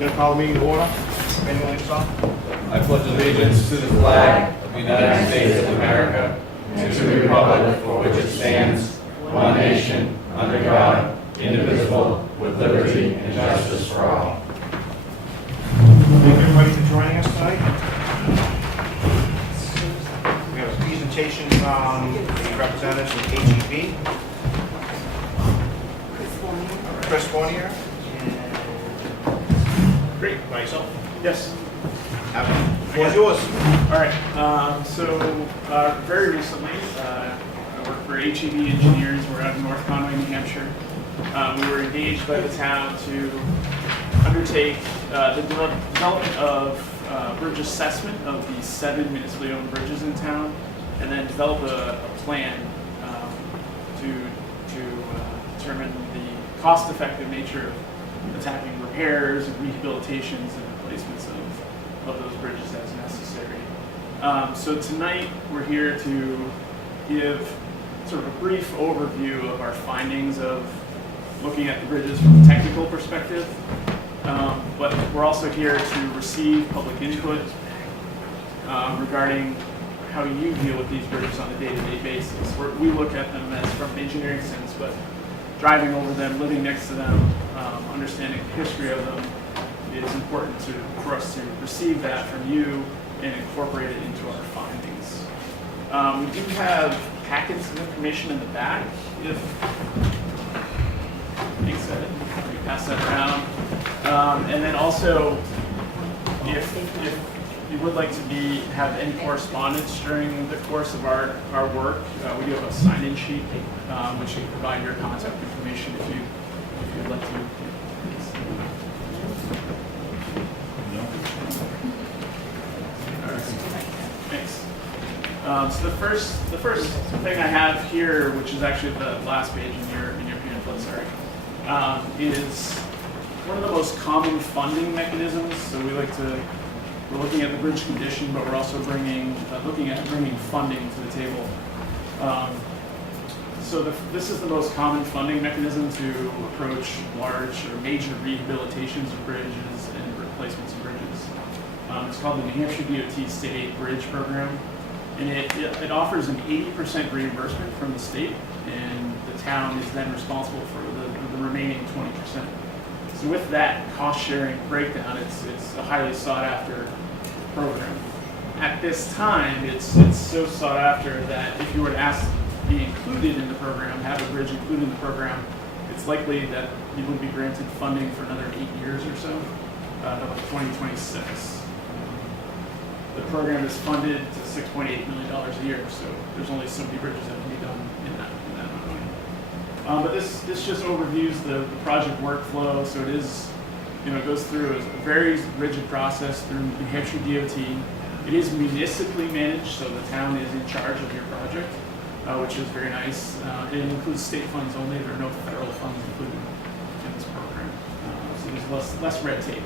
Gonna call the meeting to order. Anyone like song? I pledge allegiance to the flag of the United States of America and to the republic for which it stands, one nation, under God, indivisible, with liberty and justice for all. Thank everybody for joining us tonight. We have a presentation from the representatives of HEB. Chris Fournier. Great, by yourself? Yes. Have it. The floor is yours. All right. Very recently, I worked for HEB Engineers. We're out of North Conway, New Hampshire. We were engaged by the town to undertake the development of bridge assessment of the 7 municipally owned bridges in town, and then develop a plan to determine the cost-effective nature of attacking repairs and rehabilitations and replacements of those bridges as necessary. So tonight we're here to give sort of a brief overview of our findings of looking at the bridges from a technical perspective, but we're also here to receive public input regarding how you deal with these bridges on a day-to-day basis. We look at them as from an engineering sense, but driving over them, living next to them, understanding the history of them is important for us to receive that from you and incorporate it into our findings. We do have packets of information in the back. Thanks, Ed. We pass that around. And then also, if you would like to have any correspondence during the course of our work, we do have a sign-in sheet which can provide your contact information if you'd like to. All right. Thanks. So the first thing I have here, which is actually the last page in your pamphlet, is one of the most common funding mechanisms. So we're looking at the bridge condition, but we're also looking at bringing funding to the table. This is the most common funding mechanism to approach large or major rehabilitations of bridges and replacements of bridges. It's called the New Hampshire DOT State Aid Bridge Program, and it offers an 80% reimbursement from the state, and the town is then responsible for the remaining 20%. So with that cost-sharing breakdown, it's a highly sought-after program. At this time, it's so sought after that if you were to ask to be included in the program, have a bridge included in the program, it's likely that you would be granted funding for another 8 years or so, until 2026. The program is funded to $6.8 million a year, so there's only so many bridges that can be done in that amount of money. But this just overviews the project workflow. So it goes through a very rigid process through New Hampshire DOT. It is municipally managed, so the town is in charge of your project, which is very nice. It includes state funds only. There are no federal funds included in this program, so there's less red tape.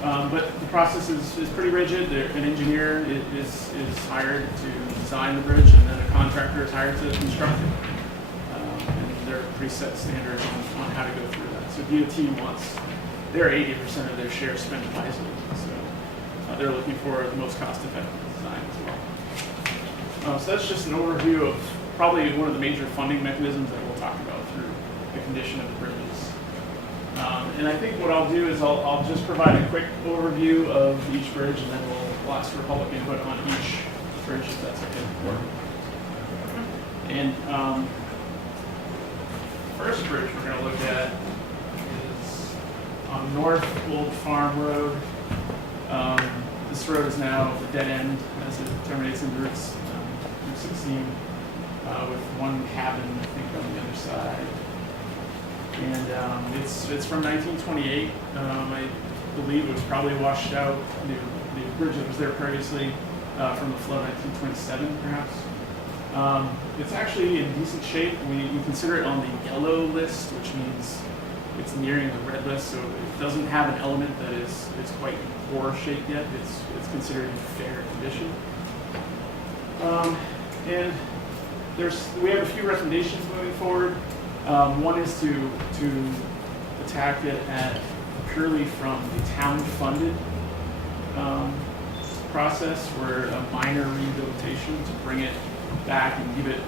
But the process is pretty rigid. An engineer is hired to design the bridge, and then a contractor is hired to construct it. And there are preset standards on how to go through that. So DOT wants their 80% of their share spent wisely. So they're looking for the most cost-effective design as well. So that's just an overview of probably one of the major funding mechanisms that we'll talk about through the condition of the bridges. And I think what I'll do is I'll just provide a quick overview of each bridge, and then we'll ask for public input on each bridge, if that's okay. And first bridge we're going to look at is on North Old Farm Road. This road is now a dead end as it terminates in Route 16 with one cabin, I think, on the other side. And it's from 1928. I believe it was probably washed out. The bridge that was there previously from the flood, 1927, perhaps. It's actually in decent shape. We consider it on the yellow list, which means it's nearing the red list, so it doesn't have an element that is quite in poor shape yet. It's considered in fair condition. And we have a few recommendations moving forward. One is to attack it at purely from the town-funded process, where a minor rehabilitation to bring it back and give it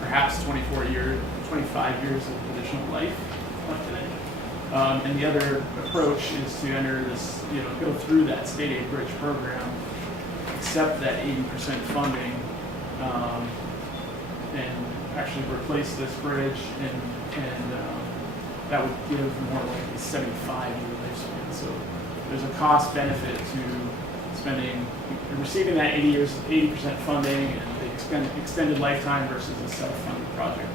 perhaps 25 years of additional life left in it. And the other approach is to enter this, go through that state aid bridge program, accept that 80% funding, and actually replace this bridge, and that would give more like a 75-year lifespan. So there's a cost benefit to receiving that 80% funding and the extended lifetime versus a self-funded project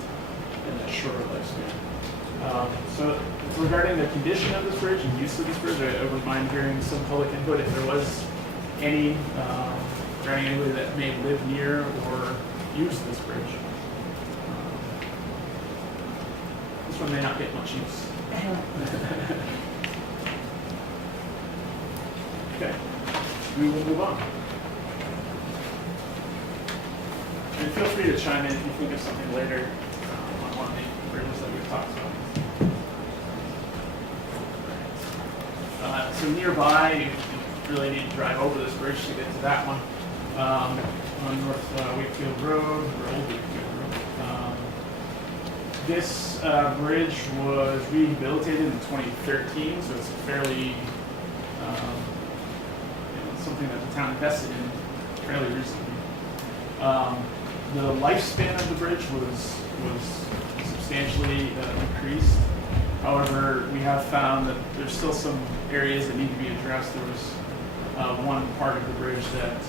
and that shorter lifespan. So regarding the condition of this bridge and use of this bridge, I wouldn't mind hearing some public input if there was any, regarding anybody that may live near or use this bridge. This one may not get much use. Okay, we will move on. And feel free to chime in if you think of something later on one of the bridges that we've talked about. So nearby, you really need to drive over this bridge to get to that one. On North Wakefield Road, or Old Wakefield Road. This bridge was rehabilitated in 2013, so it's fairly something that the town invested in fairly recently. The lifespan of the bridge was substantially increased. However, we have found that there's still some areas that need to be addressed. There was one part of the bridge that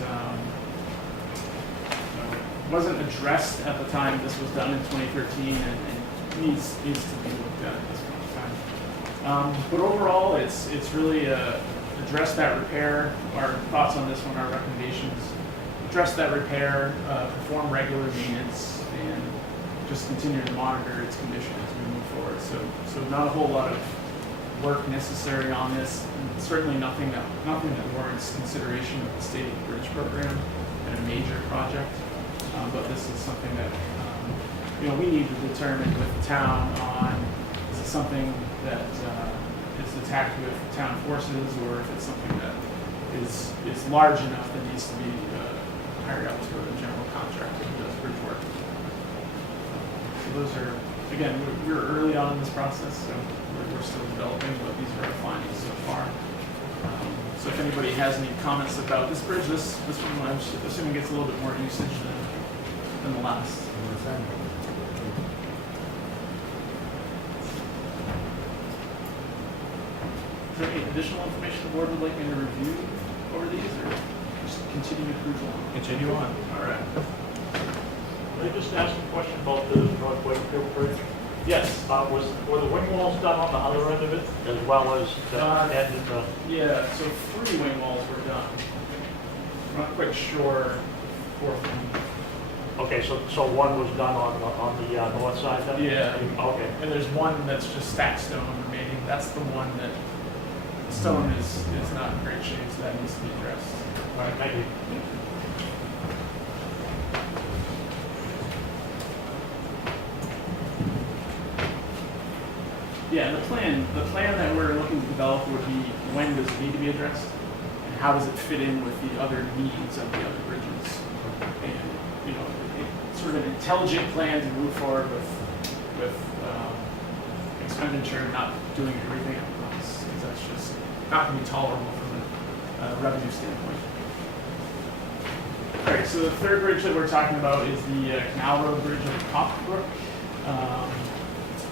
wasn't addressed at the time this was done in 2013, and needs to be looked at this point in time. But overall, it's really address that repair. Our thoughts on this one, our recommendations: address that repair, perform regular maintenance, and just continue to monitor its condition as we move forward. So not a whole lot of work necessary on this. Certainly nothing that warrants consideration of the state bridge program and a major project. But this is something that we need to determine with the town on: is it something that is attacked with town forces, or if it's something that is large enough that needs to be hired out to a general contractor who does bridge work. So those are, again, we're early on in this process, so we're still developing, but these are our findings so far. So if anybody has any comments about this bridge, this one, I'm assuming gets a little bit more usage than the last. Is there any additional information the board would like me to review over these, or just continue to cruise along? Continue on. All right. Can I just ask a question about the North Wakefield Bridge? Yes. Were the wing walls done on the other end of it, as well as the end of the... Yeah, so 3 wing walls were done. I'm not quite sure 4th one. Okay, so one was done on the north side then? Yeah. Okay. And there's one that's just stacked stone remaining. That's the one that the stone is not in great shape, so that needs to be addressed. All right, thank you. Yeah, the plan that we're looking to develop would be: when does it need to be addressed, and how does it fit in with the other needs of the other bridges, and sort of an intelligent plan to move forward with expenditure, not doing everything at once, because that's just not going to be tolerable from a revenue standpoint. All right, so the third bridge that we're talking about is the Canal Road Bridge over Cockbrook.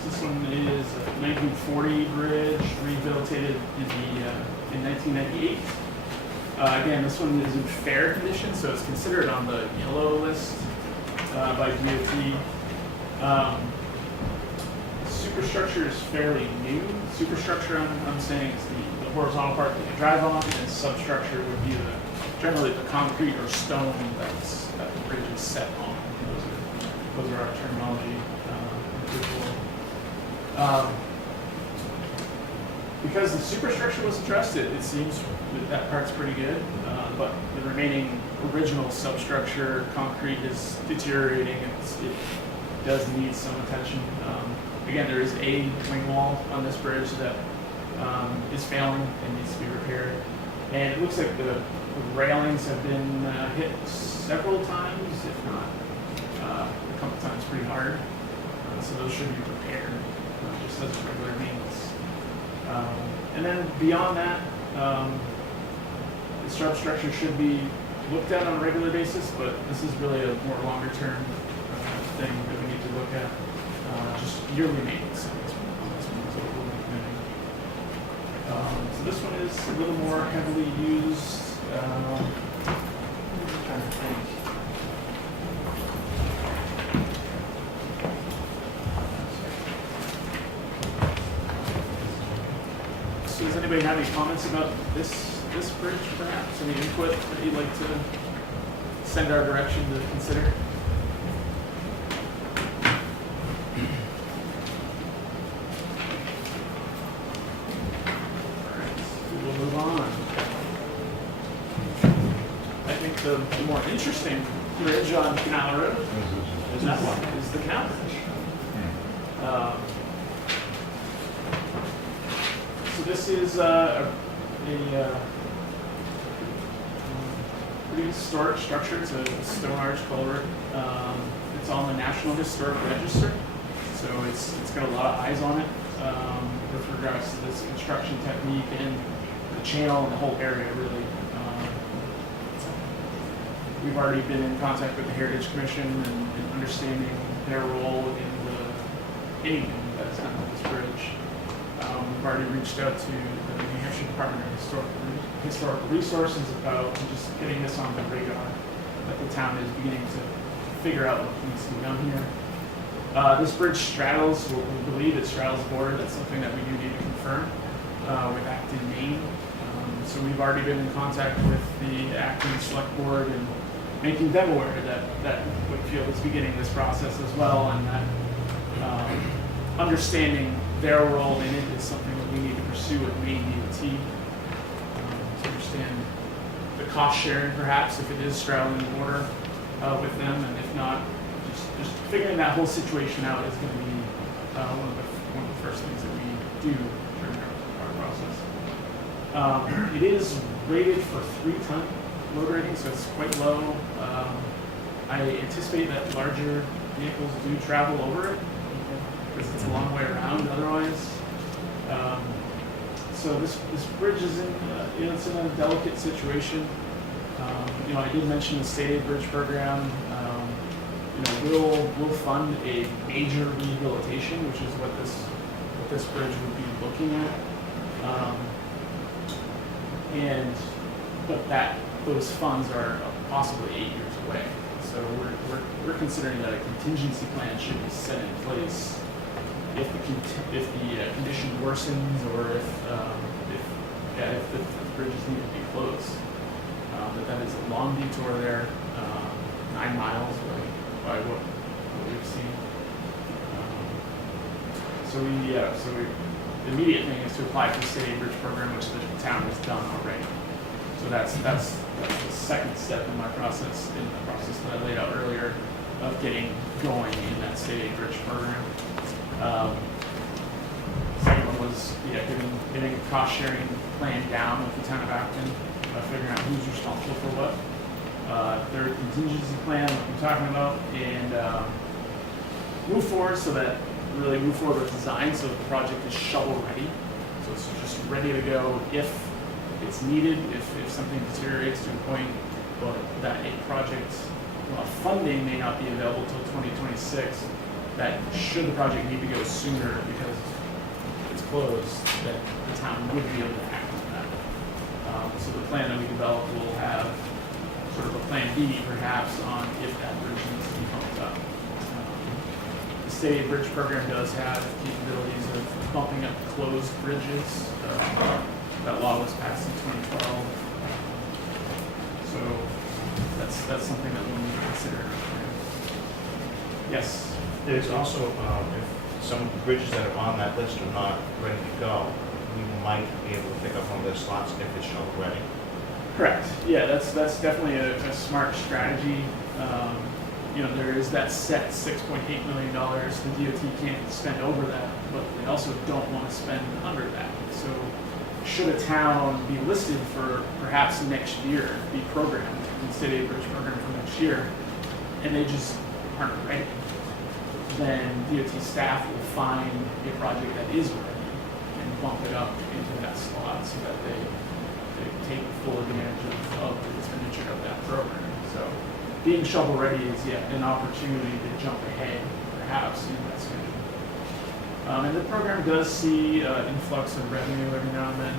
This one is a 1940 bridge, rehabilitated in 1998. Again, this one is in fair condition, so it's considered on the yellow list by DOT. Superstructure is fairly new. Superstructure, I'm saying, is the horizontal part that you drive on, and substructure would be generally the concrete or stone that the bridge is set on. Those are our terminology. Because the superstructure was addressed, it seems that part's pretty good, but the remaining original substructure, concrete, is deteriorating, and it does need some attention. Again, there is a wing wall on this bridge that is failing and needs to be repaired. And it looks like the railings have been hit several times, if not a couple times pretty hard. So those should be repaired, just as regular maintenance. And then beyond that, the substructure should be looked at on a regular basis, but this is really a more longer term thing that we need to look at. Just yearly maintenance on this one is what we're recommending. So this one is a little more heavily used. I'm trying to think. So does anybody have any comments about this bridge, perhaps? Any input that you'd like to send our direction to consider? We'll move on. I think the more interesting bridge on Canal Road is that one, is the Canal Bridge. So this is a pretty historic structure. It's a stone arch culvert. It's on the National Historic Register, so it's got a lot of eyes on it with regards to this construction technique and the channel and the whole area, really. We've already been in contact with the Heritage Commission and understanding their role in anything that's done with this bridge. We've already reached out to the New Hampshire Department of Historical Resources about just getting this on the radar, that the town is beginning to figure out what needs to be done here. This bridge straddles, what we believe it straddles the border. That's something that we do need to confirm with Acton, Maine. So we've already been in contact with the Acton Select Board and making them aware that Wakefield is beginning this process as well, and that understanding their role in it is something that we need to pursue with Maine DOT to understand the cost sharing, perhaps, if it is straddling the border with them, and if not, just figuring that whole situation out is going to be one of the first things that we do during our process. It is rated for 3-ton load rating, so it's quite low. I anticipate that larger vehicles do travel over it because it's a long way around otherwise. So this bridge is it's in a delicate situation. I did mention the state aid bridge program. We'll fund a major rehabilitation, which is what this bridge would be looking at. But those funds are possibly 8 years away. So we're considering that a contingency plan should be set in place if the condition worsens, or if the bridges need to be closed. But that is a long detour there, 9 miles by what we've seen. So the immediate thing is to apply for the state aid bridge program, which the town has done already. So that's the second step in my process, that I laid out earlier, of getting going in that state aid bridge program. Second one was getting a cost sharing plan down with the town of Acton, figuring out who's responsible for what. Third, contingency plan, what we're talking about, and move forward with design so the project is shovel ready. So it's just ready to go if it's needed, if something deteriorates to a point that a project, funding may not be available until 2026, that should the project need to go sooner because it's closed, that the town would be able to act on that. So the plan that we develop will have sort of a plan B, perhaps, on if that bridge needs to be bumped up. The state aid bridge program does have capabilities of bumping up closed bridges. That law was passed in 2012. So that's something that we'll need to consider. Yes? There's also, if some of the bridges that are on that list are not ready to go, we might be able to pick up one of those slots if it's shovel ready. Correct. Yeah, that's definitely a smart strategy. There is that set $6.8 million. The DOT can't spend over that, but they also don't want to spend under that. So should a town be listed for perhaps next year, be programmed in the state aid bridge program for next year, and they just aren't ready, then DOT staff will find a project that is ready and bump it up into that slot so that they take full advantage of the expenditure of that program. So being shovel ready is yet an opportunity to jump ahead, perhaps, in that schedule. And the program does see influx of revenue every now and then.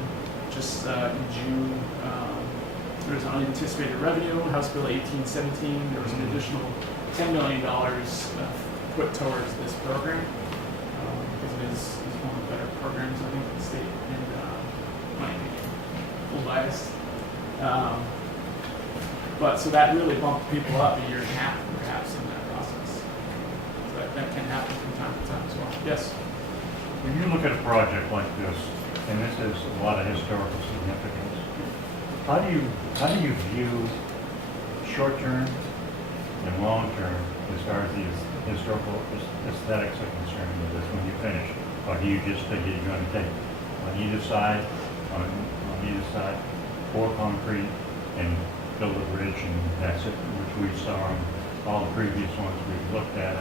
Just in June, there's unanticipated revenue, House Bill 1817. There was an additional $10 million put towards this program because it is one of the better programs, I think, in the state, and my opinion, full biased. But so that really bumped people up a year and a half, perhaps, in that process. So that can happen from time to time as well. Yes? When you look at a project like this, and this has a lot of historical significance, how do you view short-term and long-term as far as the historical aesthetics are concerned with this when you finish? Or do you just think you're going to take on either side, pour concrete and build a bridge, and that's it, which we saw on all the previous ones we've looked at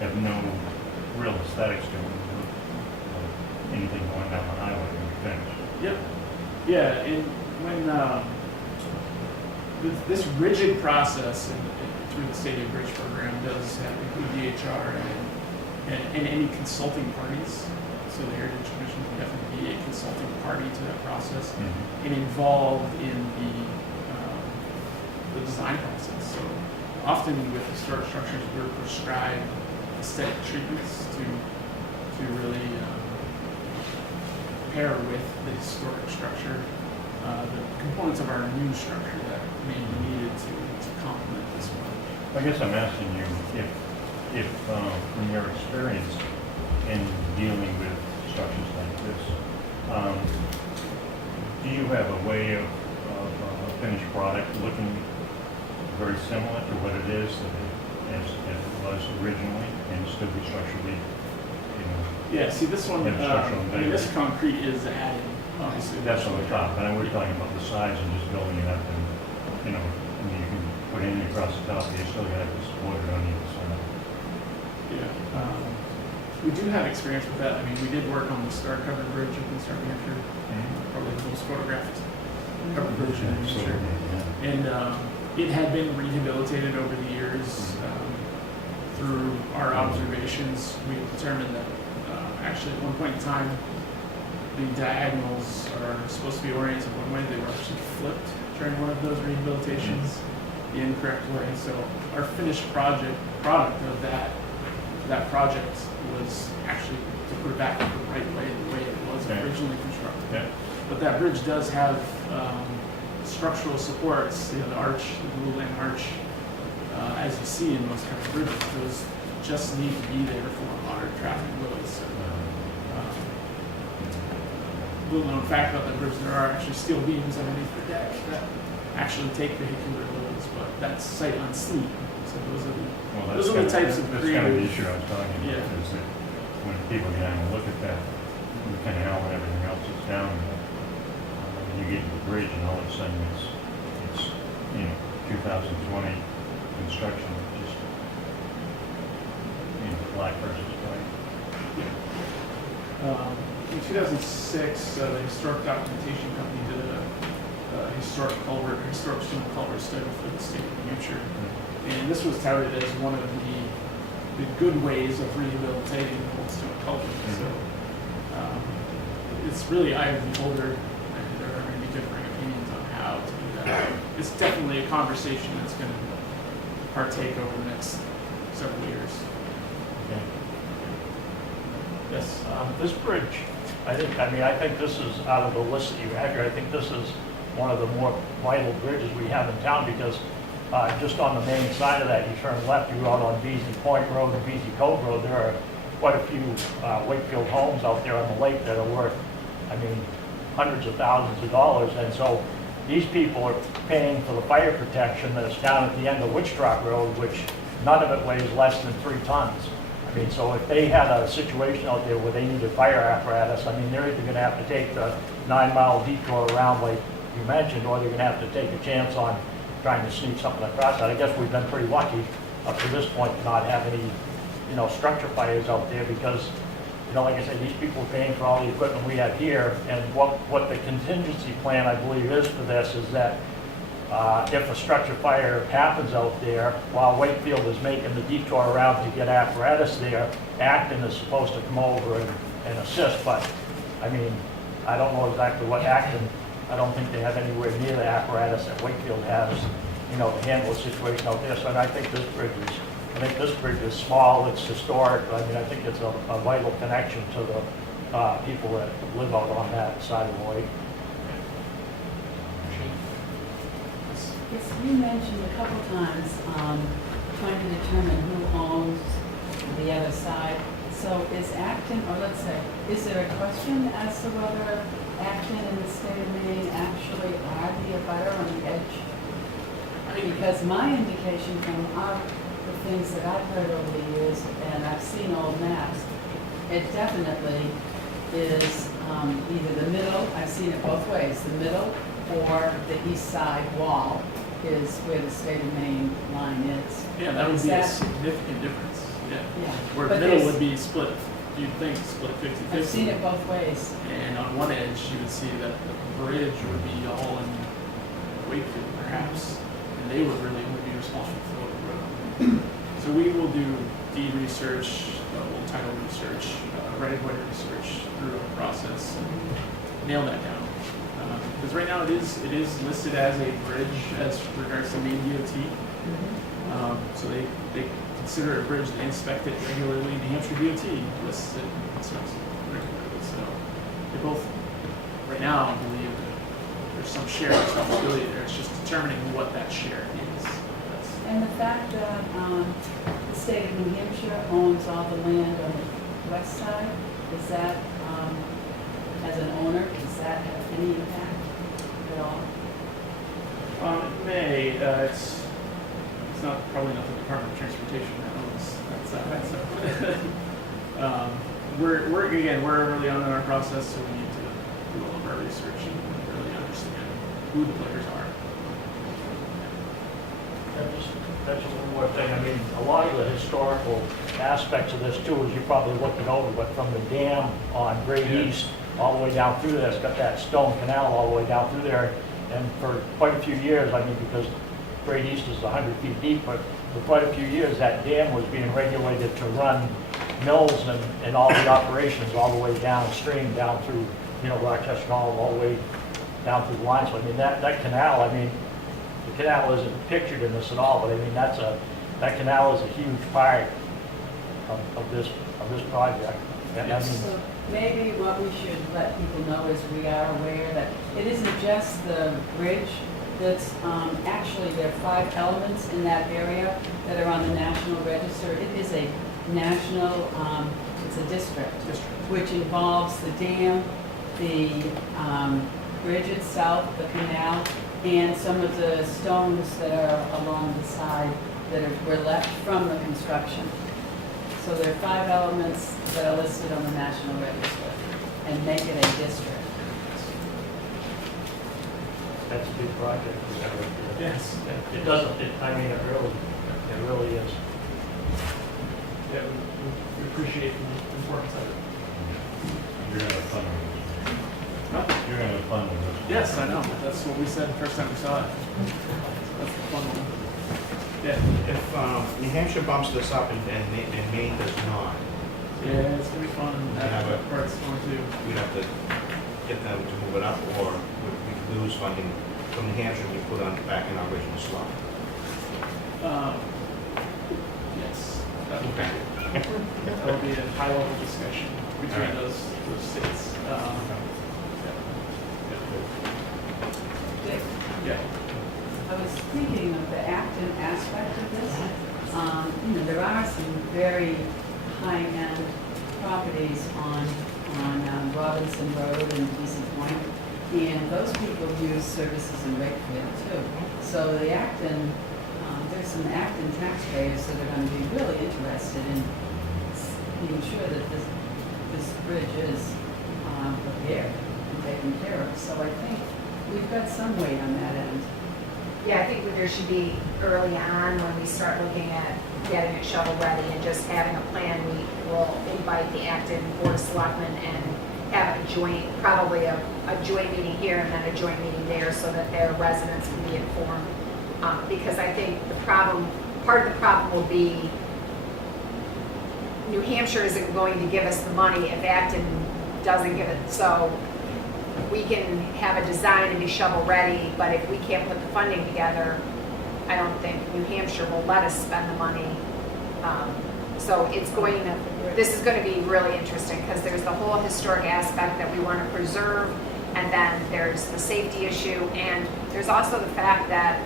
have no real aesthetics to them. Anything going down the highway when we finish. Yep. Yeah, and when this rigid process through the state aid bridge program does include DHR and any consulting parties. So the Heritage Commission can definitely be a consulting party to that process and involved in the design process. So often with historic structures, we're prescribed aesthetic treatments to really pair with the historic structure, the components of our new structure that may be needed to complement this one. I guess I'm asking you if from your experience in dealing with structures like this, do you have a way of a finished product looking very similar to what it is as it was originally and still be structurally, Yeah, see this one, this concrete is added, obviously. That's on the top, and we're talking about the sides and just building it up, and you can put anything across the top, you still got to support it on either side. Yeah, we do have experience with that. I mean, we did work on the Star Covered Bridge up in New Hampshire, probably the most photographed covered bridge in New Hampshire. And it had been rehabilitated over the years. Through our observations, we determined that actually at one point in time, the diagonals are supposed to be oriented one way. They were actually flipped during one of those rehabilitations the incorrect way. So our finished product of that project was actually to put it back the right way, the way it was originally constructed. Yeah. But that bridge does have structural supports, the arch, the blue lane arch, as you see in most kind of bridges. Those just need to be there for moderate traffic loads. So, little known fact about that bridge, there are actually steel beams underneath the deck that actually take vehicular loads, but that's sight unseen. So those are the types of that's creative. kind of the issue I was talking about, Yeah. is that when people get down and look at that, the canal and everything else is down, you get to the bridge and all of a sudden it's 2020 construction, just black versus white. In 2006, the Historic Documentation Company did a historic stone culvert study for the state of New Hampshire. And this was touted as one of the good ways of rehabilitating the old stone culvert. So it's really eye of the beholder, and there are going to be differing opinions on how to do that. It's definitely a conversation that's going to partake over the next several years. Okay. Yes. This bridge, I think this is out of the list that you have here. I think this is one of the more vital bridges we have in town because just on the main side of that, you turn left, you're out on Beasley Point Road and Beasley Cove Road. There are quite a few Wakefield homes out there on the lake that are worth, hundreds of thousands of dollars. And so these people are paying for the fire protection that's down at the end of Witch Trot Road, which none of it weighs less than 3 tons. I mean, so if they had a situation out there where they needed fire apparatus, I mean, they're either gonna have to take the 9-mile detour around like you mentioned, or they're gonna have to take a chance on trying to sneak something across that. I guess we've been pretty lucky up to this point to not have any, you know, structure fires out there because, you know, like I said, these people are paying for all the equipment we have here, and what the contingency plan, I believe, is for this is that if a structure fire happens out there, while Wakefield is making the detour around to get apparatus there, Acton is supposed to come over and assist, but, I mean, I don't know exactly what Acton, I don't think they have anywhere near the apparatus that Wakefield has, you know, to handle a situation out there, so I think this bridge is small, it's historic, I mean, I think it's a vital connection to the people that live out on that side of the lake. Yes, you mentioned a couple times trying to determine who owns the other side. So is Acton, or let's say, is there a question as to whether Acton and the state of Maine actually are the abutter on the edge? Because my indication from the things that I've heard over the years, and I've seen old maps, it definitely is either the middle, I've seen it both ways, the middle or the east side wall is where the state of Maine line is. Yeah, that would Is be a that- significant difference, yeah. Yeah. Where But middle there's- would be split, you'd think, split 50/50. I've seen it both ways. And on one edge, you would see that the bridge would be all in Wakefield, perhaps, and they would really only be responsible for the road. So we will do deed research, we'll title research, right-of-way research through a process and nail that down. Because right now it is listed as a bridge as regards to Maine DOT. So they consider it a bridge, they inspect it regularly. New Hampshire DOT lists it, inspects it regularly. So they both, right now, I believe there's some shared responsibility there. It's just determining what that share is. And the fact that the state of New Hampshire owns all the land on the west side, is that, as an owner, does that have any impact at all? It may, it's not, probably not the Department of Transportation that owns that side. So, we're early on in our process, so we need to do all of our research and really understand who the players are. That's a little more thing. I mean, a lot of the historical aspects of this too, as you're probably looking over, but from the dam on Great East all the way down through there, it's got that stone canal all the way down through there. And for quite a few years, I mean, because Great East is 100 feet deep, but for quite a few years, that dam was being regulated to run mills and all the operations all the way downstream, down through, you know, Rochester Hall, all the way down through the line. So I mean, that canal, I mean, the canal isn't pictured in this at all, but I mean, that canal is a huge part of this project. And I mean, So maybe what we should let people know is we are aware that it isn't just the bridge that's, actually there are 5 elements in that area that are on the National Register. It is a national, it's a district, which involves the dam, the bridge itself, the canal, and some of the stones that are along the side that were left from the construction. So there are 5 elements that are listed on the National Register and make it a district. that's a big project. Yes. It doesn't, I mean, it really is. Yeah, we appreciate the importance of it. You're gonna have fun with Huh? this. You're gonna have fun with this. Yes, I know. That's what we said the first time we saw it. That's the fun one. Yeah. If New Hampshire bumps this up and Maine does not, Yeah, it's gonna be fun. Yeah, That but- part's fun too. we'd have to get them to move it up, or we could lose funding from New Hampshire and we put on back in our original slot. Yes, that will Okay. that will be a high-level discussion between Alright. those states. Dick, Yeah. I was thinking of the Acton aspect of this. You know, there are some very high-end properties on Robinson Road and Decent Point, and those people use services in Wakefield too. So the Acton, there's some Acton taxpayers that are going to be really interested in making sure that this bridge is repaired and taken care of. So I think we've got some weight on that end. Yeah, I think that there should be early on when we start looking at getting it shovel ready and just having a plan. We will invite the Acton Board of Selectmen and have a joint, probably a joint meeting here and then a joint meeting there so that their residents can be informed. Because I think part of the problem will be New Hampshire isn't going to give us the money if Acton doesn't give it. So we can have a design and be shovel ready, but if we can't put the funding together, I don't think New Hampshire will let us spend the money. So this is going to be really interesting because there's the whole historic aspect that we want to preserve, and then there's the safety issue, and there's also the fact that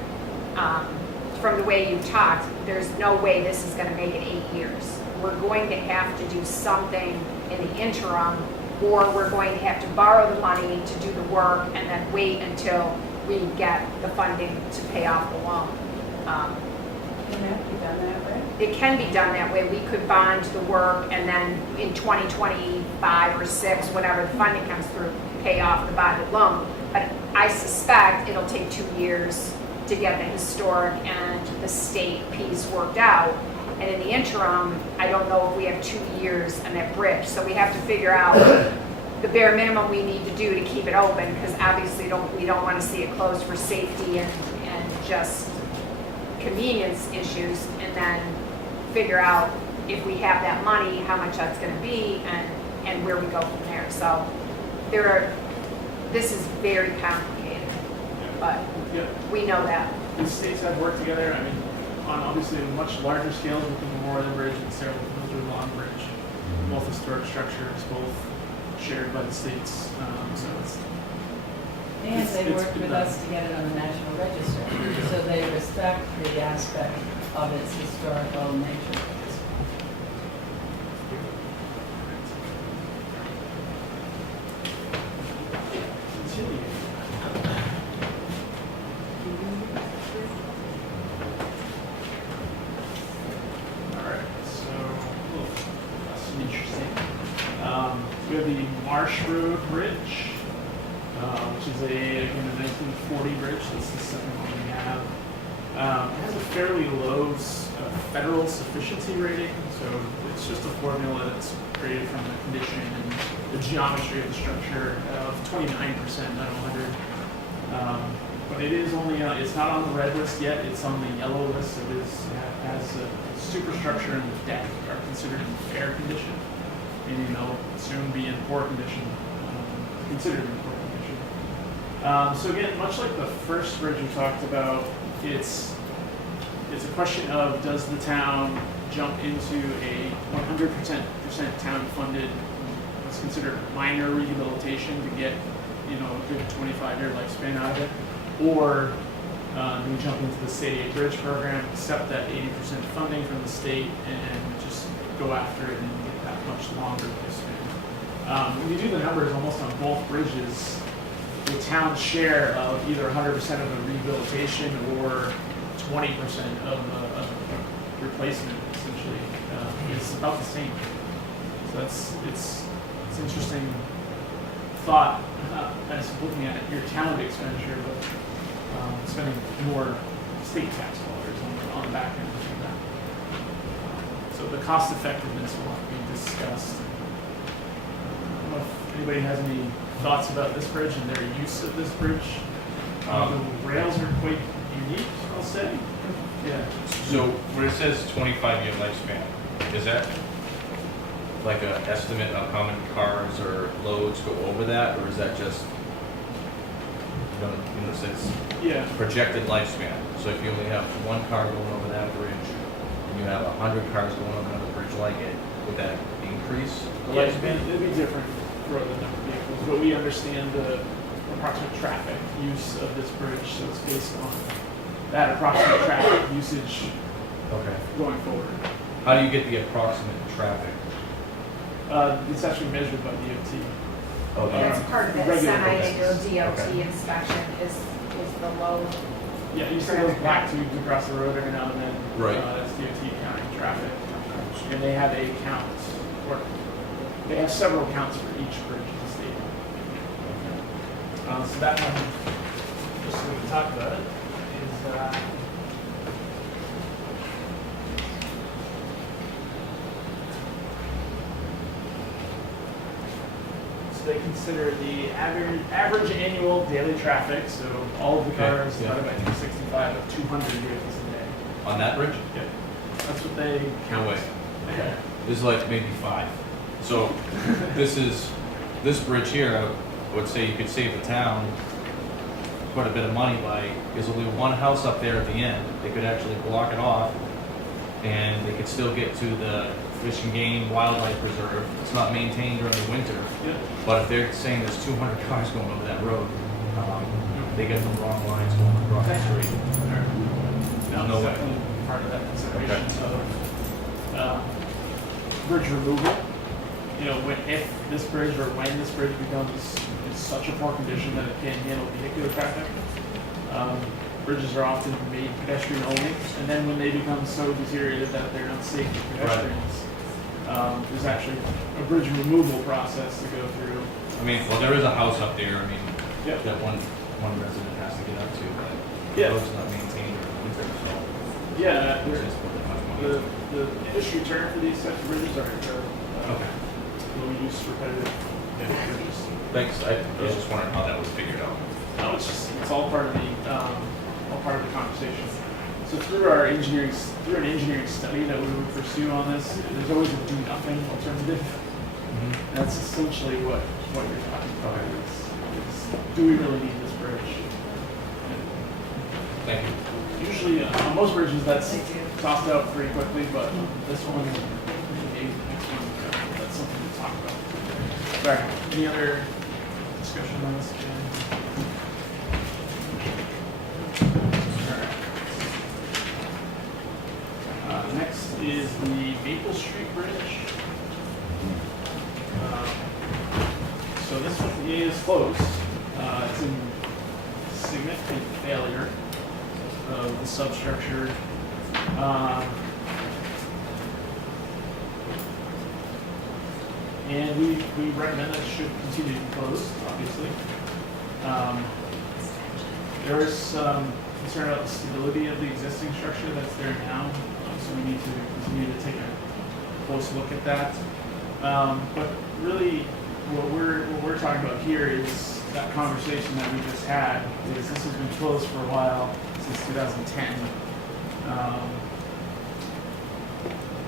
from the way you talked, there's no way this is going to make it 8 years. We're going to have to do something in the interim, or we're going to have to borrow the money to do the work and then wait until we get the funding to pay off the loan. Can that be done that way? It can be done that way. We could bond the work and then in 2025 or 6, whenever the funding comes through, pay off the bonded loan. But I suspect it'll take 2 years to get the historic and the state piece worked out. And in the interim, I don't know if we have 2 years on that bridge. So we have to figure out the bare minimum we need to do to keep it open, because obviously we don't want to see it closed for safety and just convenience issues, and then figure out if we have that money, how much that's going to be, and where we go from there. So this is very complicated, but Yeah. we know that. The states have worked together, I mean, on obviously a much larger scale with the Memorial Bridge and Sarah Long Bridge. Both historic structures, both shared by the states. So And It's they worked been with done. us to get it on the National Register, so they respect the aspect of its historical nature. We have the Marsh Road Bridge, which is again, a 1940 bridge. This is the second one we have. It has a fairly low federal sufficiency rating, so it's just a formula that's created from the condition and the geometry of the structure of 29%, not 100. But it is only, it's not on the red list yet, it's on the yellow list. It has a superstructure and the deck are considered in fair condition, meaning they'll soon be in poor condition, considered in poor condition. So again, much like the first bridge we talked about, it's a question of, does the town jump into a 100% town-funded, what's considered minor rehabilitation to get, a good 25-year lifespan out of it, or do we jump into the state aid bridge program, accept that 80% funding from the state, and just go after it and get that much longer lifespan? When you do the numbers almost on both bridges, the town's share of either 100% of the rehabilitation or 20% of the replacement, essentially, is about the same. So it's interesting thought as looking at your town expenditure, but spending more state tax dollars on the back end of that. So the cost effectiveness will have to be discussed. I don't know if anybody has any thoughts about this bridge and their use of this bridge. The rails are quite unique, I'll say. Yeah. So where it says 25-year lifespan, is that like an estimate of how many cars or loads go over that, or is that just, it says projected lifespan? So if you only have one car going over that bridge, and you have 100 cars going over another bridge like it, would that increase the lifespan? It'd be different for the number of vehicles, but we understand the approximate traffic use of this bridge, so it's based on that approximate traffic usage Okay. going forward. How do you get the approximate traffic? It's actually measured by DOT. Oh, That's part of the Regular semi-annual basis. DOT Okay. inspection is the load. Yeah, you see those black tubes across the road every now and then. Right. That's DOT counting traffic. And they have a count or they have several counts for each bridge in the state. So that one, just so we can talk about it, is so they consider the average annual daily traffic, so all of the Okay, cars yeah. divided by 365 of 200 vehicles a day. On that bridge? That's what they count. No way. Yeah. This is like maybe 5. So this bridge here, I would say you could save the town quite a bit of money by, there's only one house up there at the end. They could actually block it off and they could still get to the Fish and Game Wildlife Preserve. It's not maintained during the winter, Yeah. but if they're saying there's 200 cars going over that road, they get the wrong lines going across the street. No, No it's way. definitely part of that consideration of bridge removal. You know, if this bridge or when this bridge becomes in such a poor condition that it can't handle vehicular traffic, bridges are often made pedestrian only, and then when they become so deteriorated that they're unsafe for pedestrians, there's actually a bridge removal process to go through. I mean, well, there is a house up there, I mean, Yep. that one resident has to get up to, but Yeah. the road's not maintained during the winter, so Yeah, it's just put that much money. the industry term for these types of bridges are Okay. low-use repetitive bridges. Thanks, I was just wondering how that was figured out. No, it's all part of the conversation. So through an engineering study that we would pursue on this, there's always a do nothing alternative. That's essentially what you're talking about. Is do we really need this bridge? Thank you. Usually on most bridges that's tossed out pretty quickly, but this one, maybe the next one, that's something to talk about. Sorry, any other discussion on this? Next is the Maple Street Bridge. So this one is closed. It's in significant failure of the substructure. And we recommend that it should continue to be closed, obviously. There is some concern about the stability of the existing structure that's there now, so we need to continue to take a close look at that. But really, what we're talking about here is that conversation that we just had. Is this has been closed for a while, since 2010.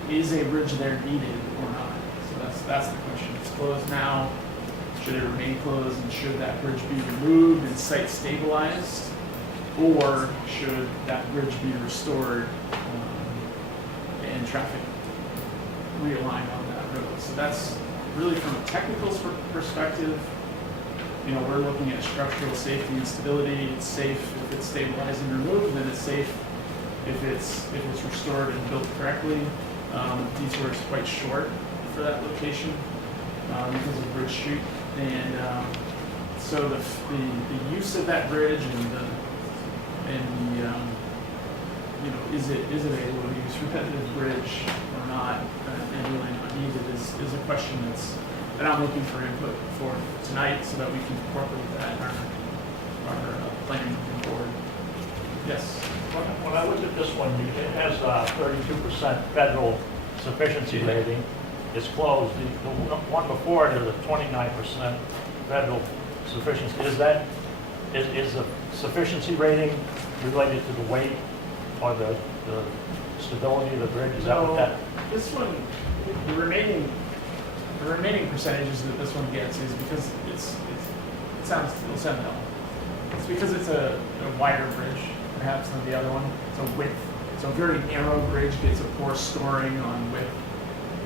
Is a bridge there needed or not? So that's the question. It's closed now. Should it remain closed, and should that bridge be removed and site stabilized, or should that bridge be restored and traffic realigned on that road? So that's really from a technical perspective. You know, we're looking at structural safety and stability. It's safe if it's stabilized and removed, and it's safe if it's restored and built correctly. Detour is quite short for that location because of Bridge Street, and so the use of that bridge and the you know, is it a low-use repetitive bridge or not, and really not needed is a question that I'm looking for input for tonight, so that we can incorporate that in our planning moving forward. Yes. When I looked at this one, it has 32% federal sufficiency rating. It's closed. The one before it is a 29% federal sufficiency. Is the sufficiency rating related to the weight or the stability of the bridge? Is that what that? This one, the remaining percentages that this one gets is because it'll sound dumb. It's because it's a wider bridge, perhaps, than the other one. It's a width. So a very narrow bridge gets a poor scoring on width,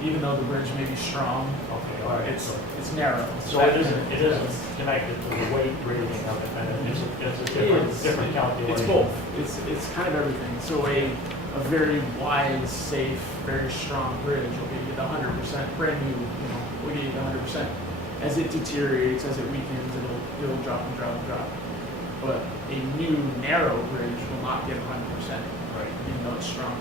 even though the bridge may be strong. Okay, all right. It's narrow. So it isn't connected to the weight rating of it, and it's a different calculation. It's both. It's kind of everything. So a very wide, safe, very strong bridge will give you the 100% brand new. You know, will give you the 100%. As it deteriorates, as it weakens, it'll drop and drop and drop. But a new narrow bridge will not get 100%, right? Even though it's strong.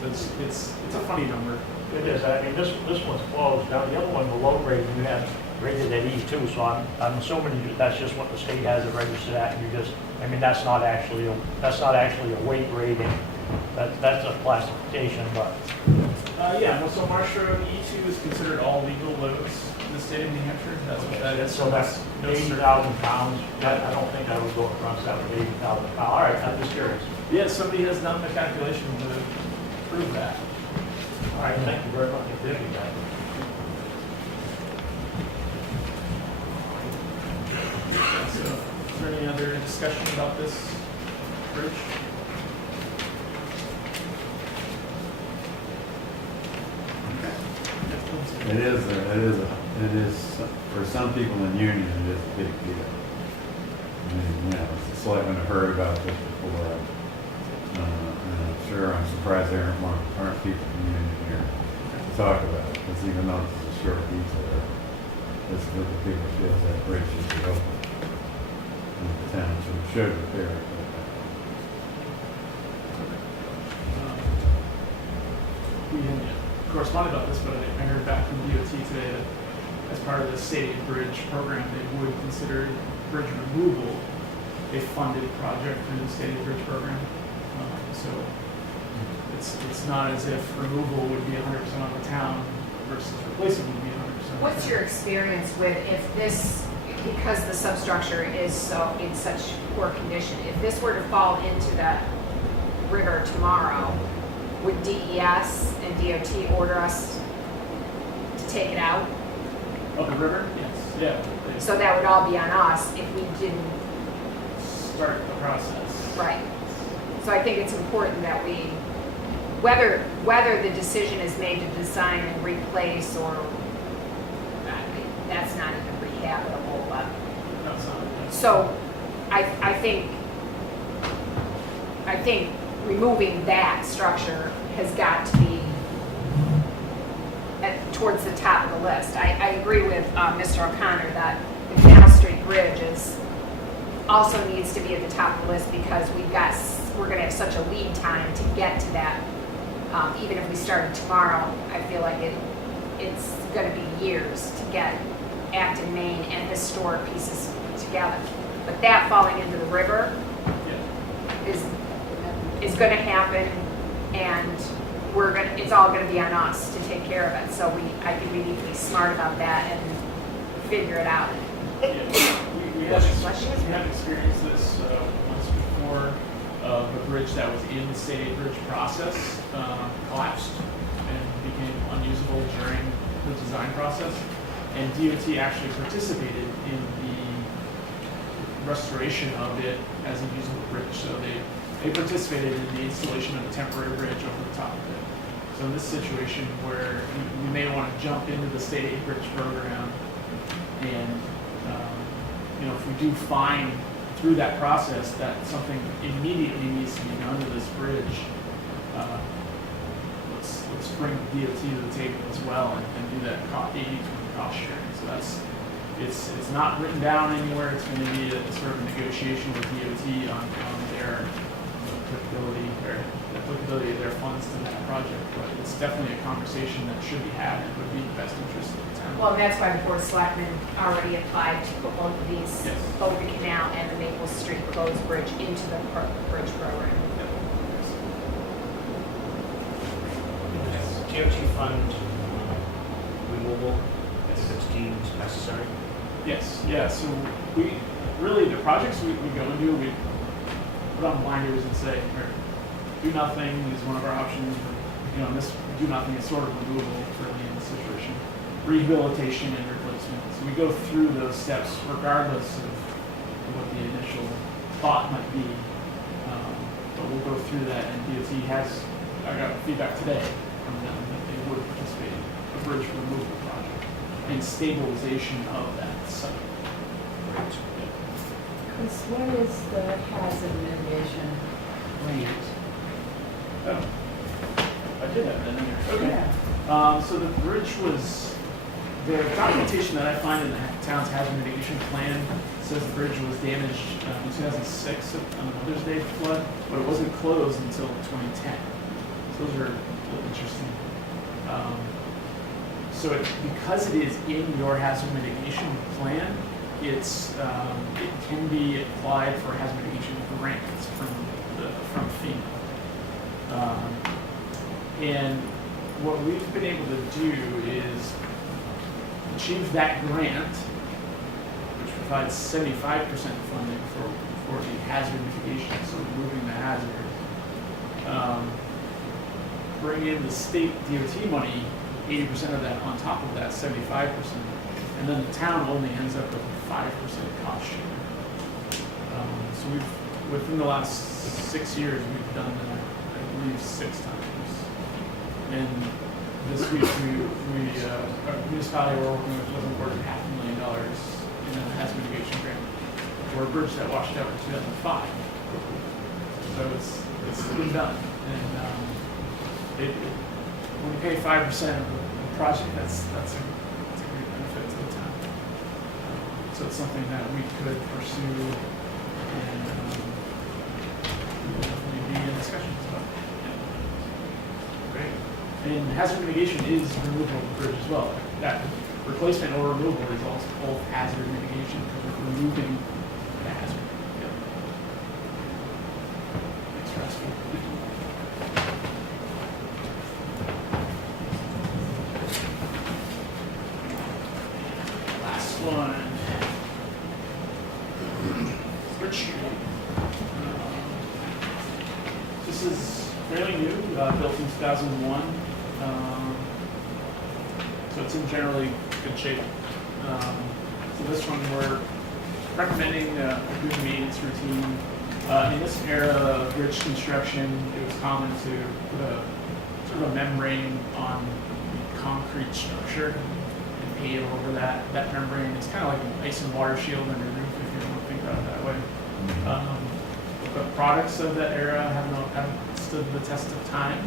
So it's a funny number. It is, I mean, this one's closed, now the other one, the low grade, you have rated at E2, so I'm assuming that's just what the state has it registered at, and you just, I mean, that's not actually a weight rating, that's a classification, but. Yeah, well, so Marsh Road E2 is considered all legal loads in the state of New Hampshire. That's what that is. So that's no 80,000 pounds, I don't think I would go across that with 80,000 pounds, all right, I'm just curious. Yeah, somebody has done the calculation to prove that. All right, thank you very much, thank you, guys. So, is there any other discussion about this bridge? It is, for some people in Union, it is a big deal. I mean, you know, the selectmen have heard about this before. And I'm sure, I'm surprised there aren't people in Union here to talk about it, because even though this is a short detail, this group of people feels that bridge should be open. And the town should repair it. We had corresponded about this, but I heard back from DOT today that as part of the state aid bridge program, they would consider bridge removal a funded project through the state aid bridge program. So it's not as if removal would be 100% on the town versus replacement would be 100%. What's your experience with if this, because the substructure is so in such poor condition, if this were to fall into the river tomorrow, would DES and DOT order us to take it out? Of the river? Yes. Yeah. They So that would all be on us if we didn't, start the process. right. So I think it's important that we, whether the decision is made to design and replace or, that's not even rehabitable, but. That's not. So I think removing that structure has got to be towards the top of the list. I agree with Mr. O'Connor that the Canal Street Bridge also needs to be at the top of the list because we're going to have such a lead time to get to that. Even if we started tomorrow, I feel like it's going to be years to get Acton, Maine, and historic pieces together. But that falling into the river Yeah. is going to happen, and it's all going to be on us to take care of it. So I think we need to be smart about that and figure it out. Yeah. We have experienced this once before. A bridge that was in the state aid bridge process collapsed and became unusable during the design process. And DOT actually participated in the restoration of it as a usable bridge. So they participated in the installation of a temporary bridge over the top of it. So in this situation where we may want to jump into the state aid bridge program and if we do find through that process that something immediately needs to be done to this bridge, let's bring DOT to the table as well and do that 80/20 cost sharing. So it's not written down anywhere. It's going to be a sort of negotiation with DOT on their applicability of their funds to that project. But it's definitely a conversation that should be had and would be in the best interest of the town. Well, and that's why the Board of Selectmen already applied to put both of these, Yes. both the canal and the Maple Street closed bridge into the bridge program. DOT fund removal if it's deemed necessary. Yes, yeah, so the projects we go into, we put on blinders and say, do nothing is one of our options, and this do nothing is sort of removal for in this situation. Rehabilitation and replacement. So we go through those steps regardless of what the initial thought might be. But we'll go through that, and DOT I got feedback today from them that they would participate in a bridge removal project and stabilization of that site. Right. Chris, what is the hazard mitigation grant? Oh, I did have that in there. Okay. Yeah. So the bridge was, the documentation that I find in the town's hazard mitigation plan says the bridge was damaged in 2006 on the Mother's Day flood, but it wasn't closed until 2010. those are interesting. So because it is in your hazard mitigation plan, it can be applied for hazard mitigation grants from FEMA. And what we've been able to do is achieve that grant, which provides 75% funding for the hazard mitigation, so removing the hazard. Bring in the state DOT money, 80% of that on top of that 75%, and then the town only ends up with a 5% cost share. So within the last 6 years, we've done that, I believe, 6 times. And this week, our municipality we're working with was awarded $500,000 in a hazard mitigation grant for a bridge that washed out in 2005. So it's been done. And when you pay 5% of the project, that's a great benefit to the town. So it's something that we could pursue, and we will definitely be in discussions about. Great. And hazard mitigation is removal of the bridge as well. That replacement or removal is also both hazard mitigation because we're removing the hazard. Yep. Thanks for asking. One. Spreadsheet. This is fairly new, built in 2001. So it's in generally good shape. So this one we're recommending a good maintenance routine. In this era of bridge construction, it was common to put a sort of a membrane on the concrete structure. Pave over that membrane. It's kind of like an ice and water shield on your roof if you don't think about it that way. But products of that era haven't stood the test of time.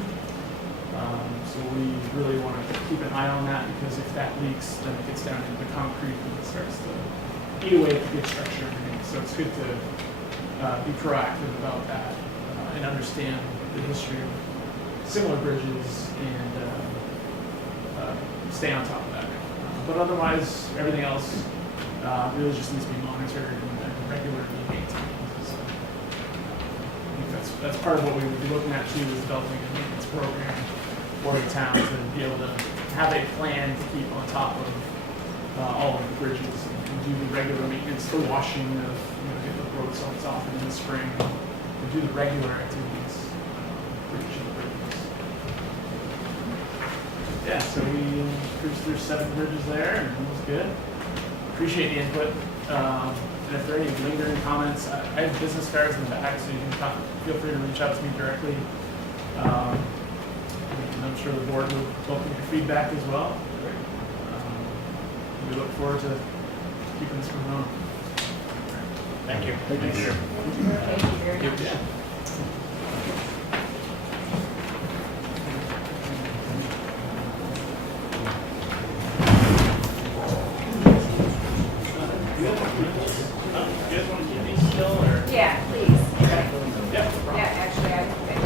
So we really want to keep an eye on that because if that leaks, then it gets down into the concrete and it starts to eat away at the good structure underneath. So it's good to be proactive about that and understand the history of similar bridges and stay on top of that. But otherwise, everything else really just needs to be monitored and regularly maintained. So, I think that's part of what we would be looking at too, is developing a maintenance program for the town to be able to have a plan to keep on top of all of the bridges and do the regular maintenance, the washing of, get the road salts off in the spring, and do the regular activities for each of the bridges. Yeah, so we cruised through 7 bridges there, and it was good. Appreciate the input. And if there are any lingering comments, I have business cards in the back, so you can feel free to reach out to me directly. And I'm sure the board will welcome your feedback as well. We look forward to keeping this moving on. Thank you. Thank you very much. Yeah. Yeah, please. Yeah. Yeah, actually, I think.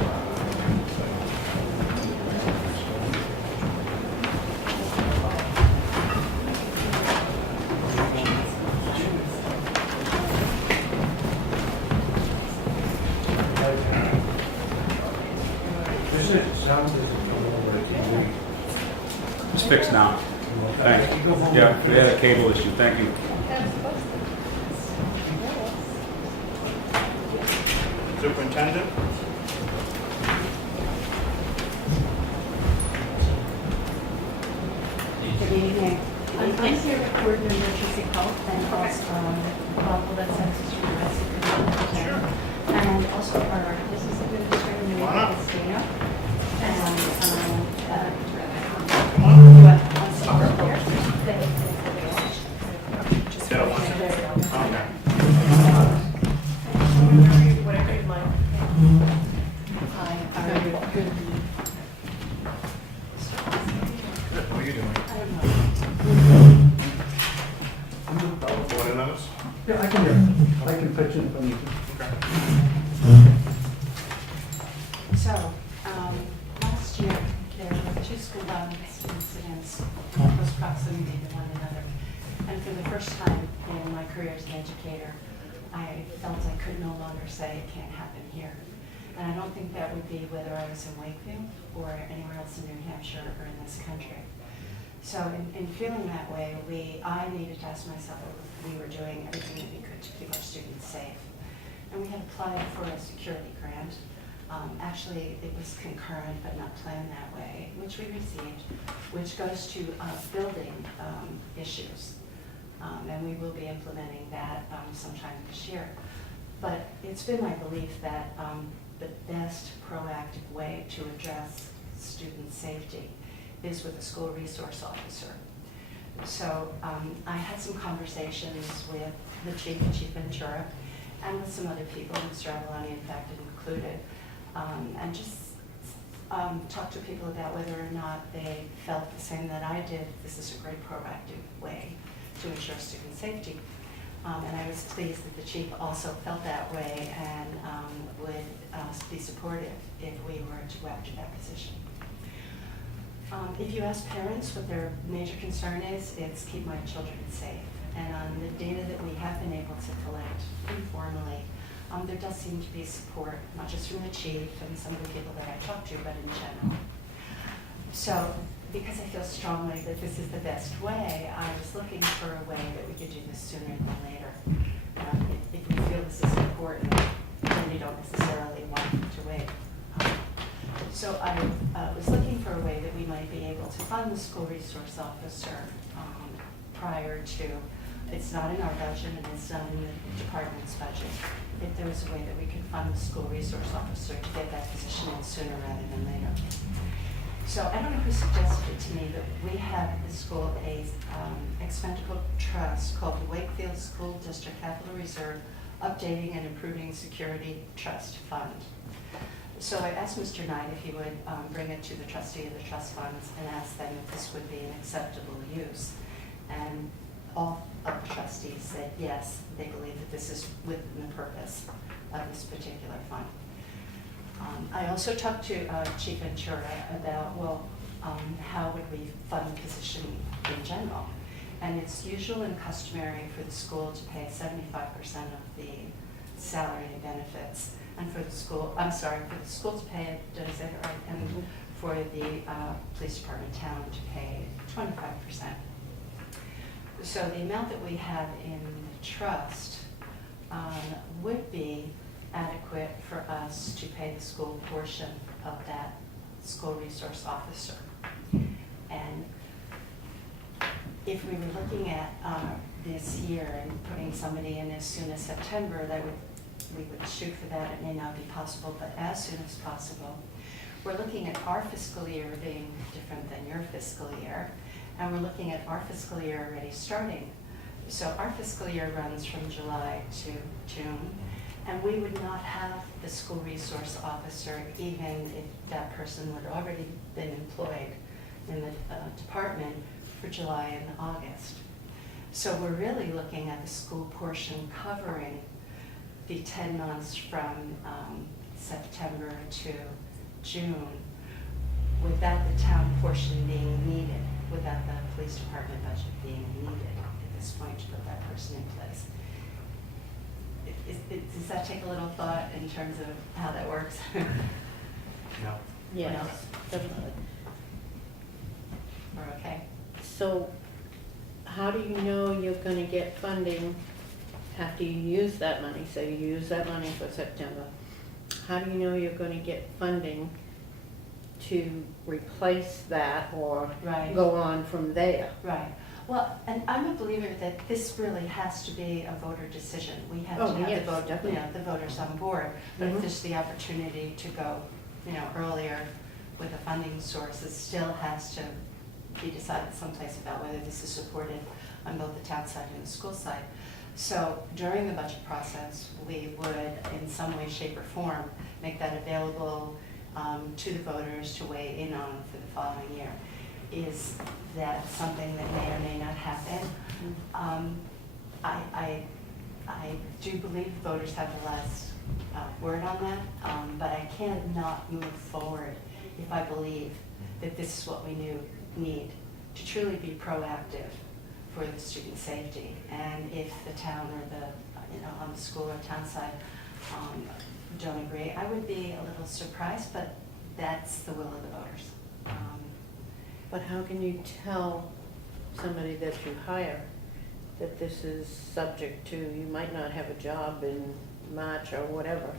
It's fixed now. Thanks. Yeah, we had a cable issue. Thank you. Superintendent? Good evening. I'm here with coordinator emergency health and also that census from the Sure. And also our business administrator, New York, Dana. Whatever you'd like. Hi, Good. How are you doing? One of those? Yeah, I can pitch in if I need to. So, last students against close proximity to one another. And for the first time in my career as an educator, I felt I could no longer say it can't happen here. And I don't think that would be whether I was in Wakefield or anywhere else in New Hampshire or in this country. So in feeling that way, I needed to ask myself if we were doing everything that we could to keep our students safe. And we had applied for a security grant. Actually, it was concurrent but not planned that way, which we received, which goes to building issues. And we will be implementing that sometime this year. But it's been my belief that the best proactive way to address student safety is with a school resource officer. So I had some conversations with the chief and Chief Ventura and with some other people, Mr. Avellani in fact included, and just talked to people about whether or not they felt the same that I did. This is a great proactive way to ensure student safety. And I was pleased that the chief also felt that way and would be supportive if we were to go after that position. If you ask parents what their major concern is, it's keep my children safe. And on the data that we have been able to collect informally, there does seem to be support, not just from the chief and some of the people that I've talked to, but in general. So, because I feel strongly that this is the best way, I was looking for a way that we could do this sooner than later. If we feel this is important, then we don't necessarily want to wait. So I was looking for a way that we might be able to fund the school resource officer prior to, it's not in our budget and it's not in the department's budget. If there was a way that we could fund the school resource officer to get that position in sooner rather than later. So I don't know who suggested it to me, but we have at the school a expendable trust called the Wakefield School District Capital Reserve Updating and Improving Security Trust Fund. So I asked Mr. Knight if he would bring it to the trustee of the trust funds and ask them if this would be an acceptable use. And all of the trustees said yes, they believe that this is within the purpose of this particular fund. I also talked to Chief Ventura about, well, how would we fund the position in general? And it's usual and customary for the school to pay 75% of the salary and benefits. And for the school, I'm sorry, for the school to pay it, did I say that right? And for the police department town to pay 25%. So the amount that we have in the trust would be adequate for us to pay the school portion of that school resource officer. And if we were looking at this year and putting somebody in as soon as September, we would shoot for that. It may not be possible, but as soon as possible. We're looking at our fiscal year being different than your fiscal year, and we're looking at our fiscal year already starting. So our fiscal year runs from July to June, and we would not have the school resource officer even if that person would already been employed in the department for July and August. So we're really looking at the school portion covering the 10 months from September to June without the town portion being needed, without the police department budget being needed at this point to put that person in place. Does that take a little thought in terms of how that works? No. Yes, definitely. We're okay. So how do you know you're going to get funding after you use that money? So you use that money for September. How do you know you're going to get funding to replace that or Right. go on from there? Right. Well, and I'm a believer that this really has to be a voter decision. We have Oh, to have yes, the vote, definitely. the voters on board. But if Mhm. there's the opportunity to go, earlier with a funding source, it still has to be decided someplace about whether this is supported on both the town side and the school side. So during the budget process, we would, in some way, shape, or form, make that available to the voters to weigh in on for the following year. Is that something that may or may not happen? I do believe voters have the last word on that, but I cannot move forward if I believe that this is what we need to truly be proactive for the student safety. And if the town or on the school or town side don't agree, I would be a little surprised, but that's the will of the voters. But how can you tell somebody that you hire that this is subject to, you might not have a job in March or whatever?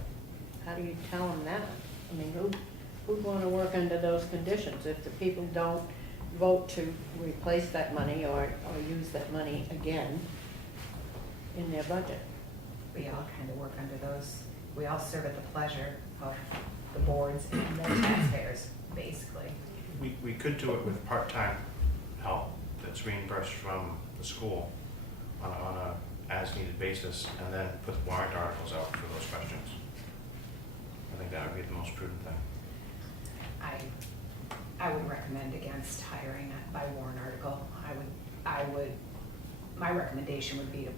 How do you tell them that? I mean, who'd want to work under those conditions if the people don't vote to replace that money or use that money again in their budget? We all kind of work under those, we all serve at the pleasure of the boards and the taxpayers, basically. We could do it with part-time help that's reimbursed from the school on a as-needed basis, and then put warrant articles out for those questions. I think that would be the most prudent thing. I would recommend against hiring by warrant article. My recommendation would be to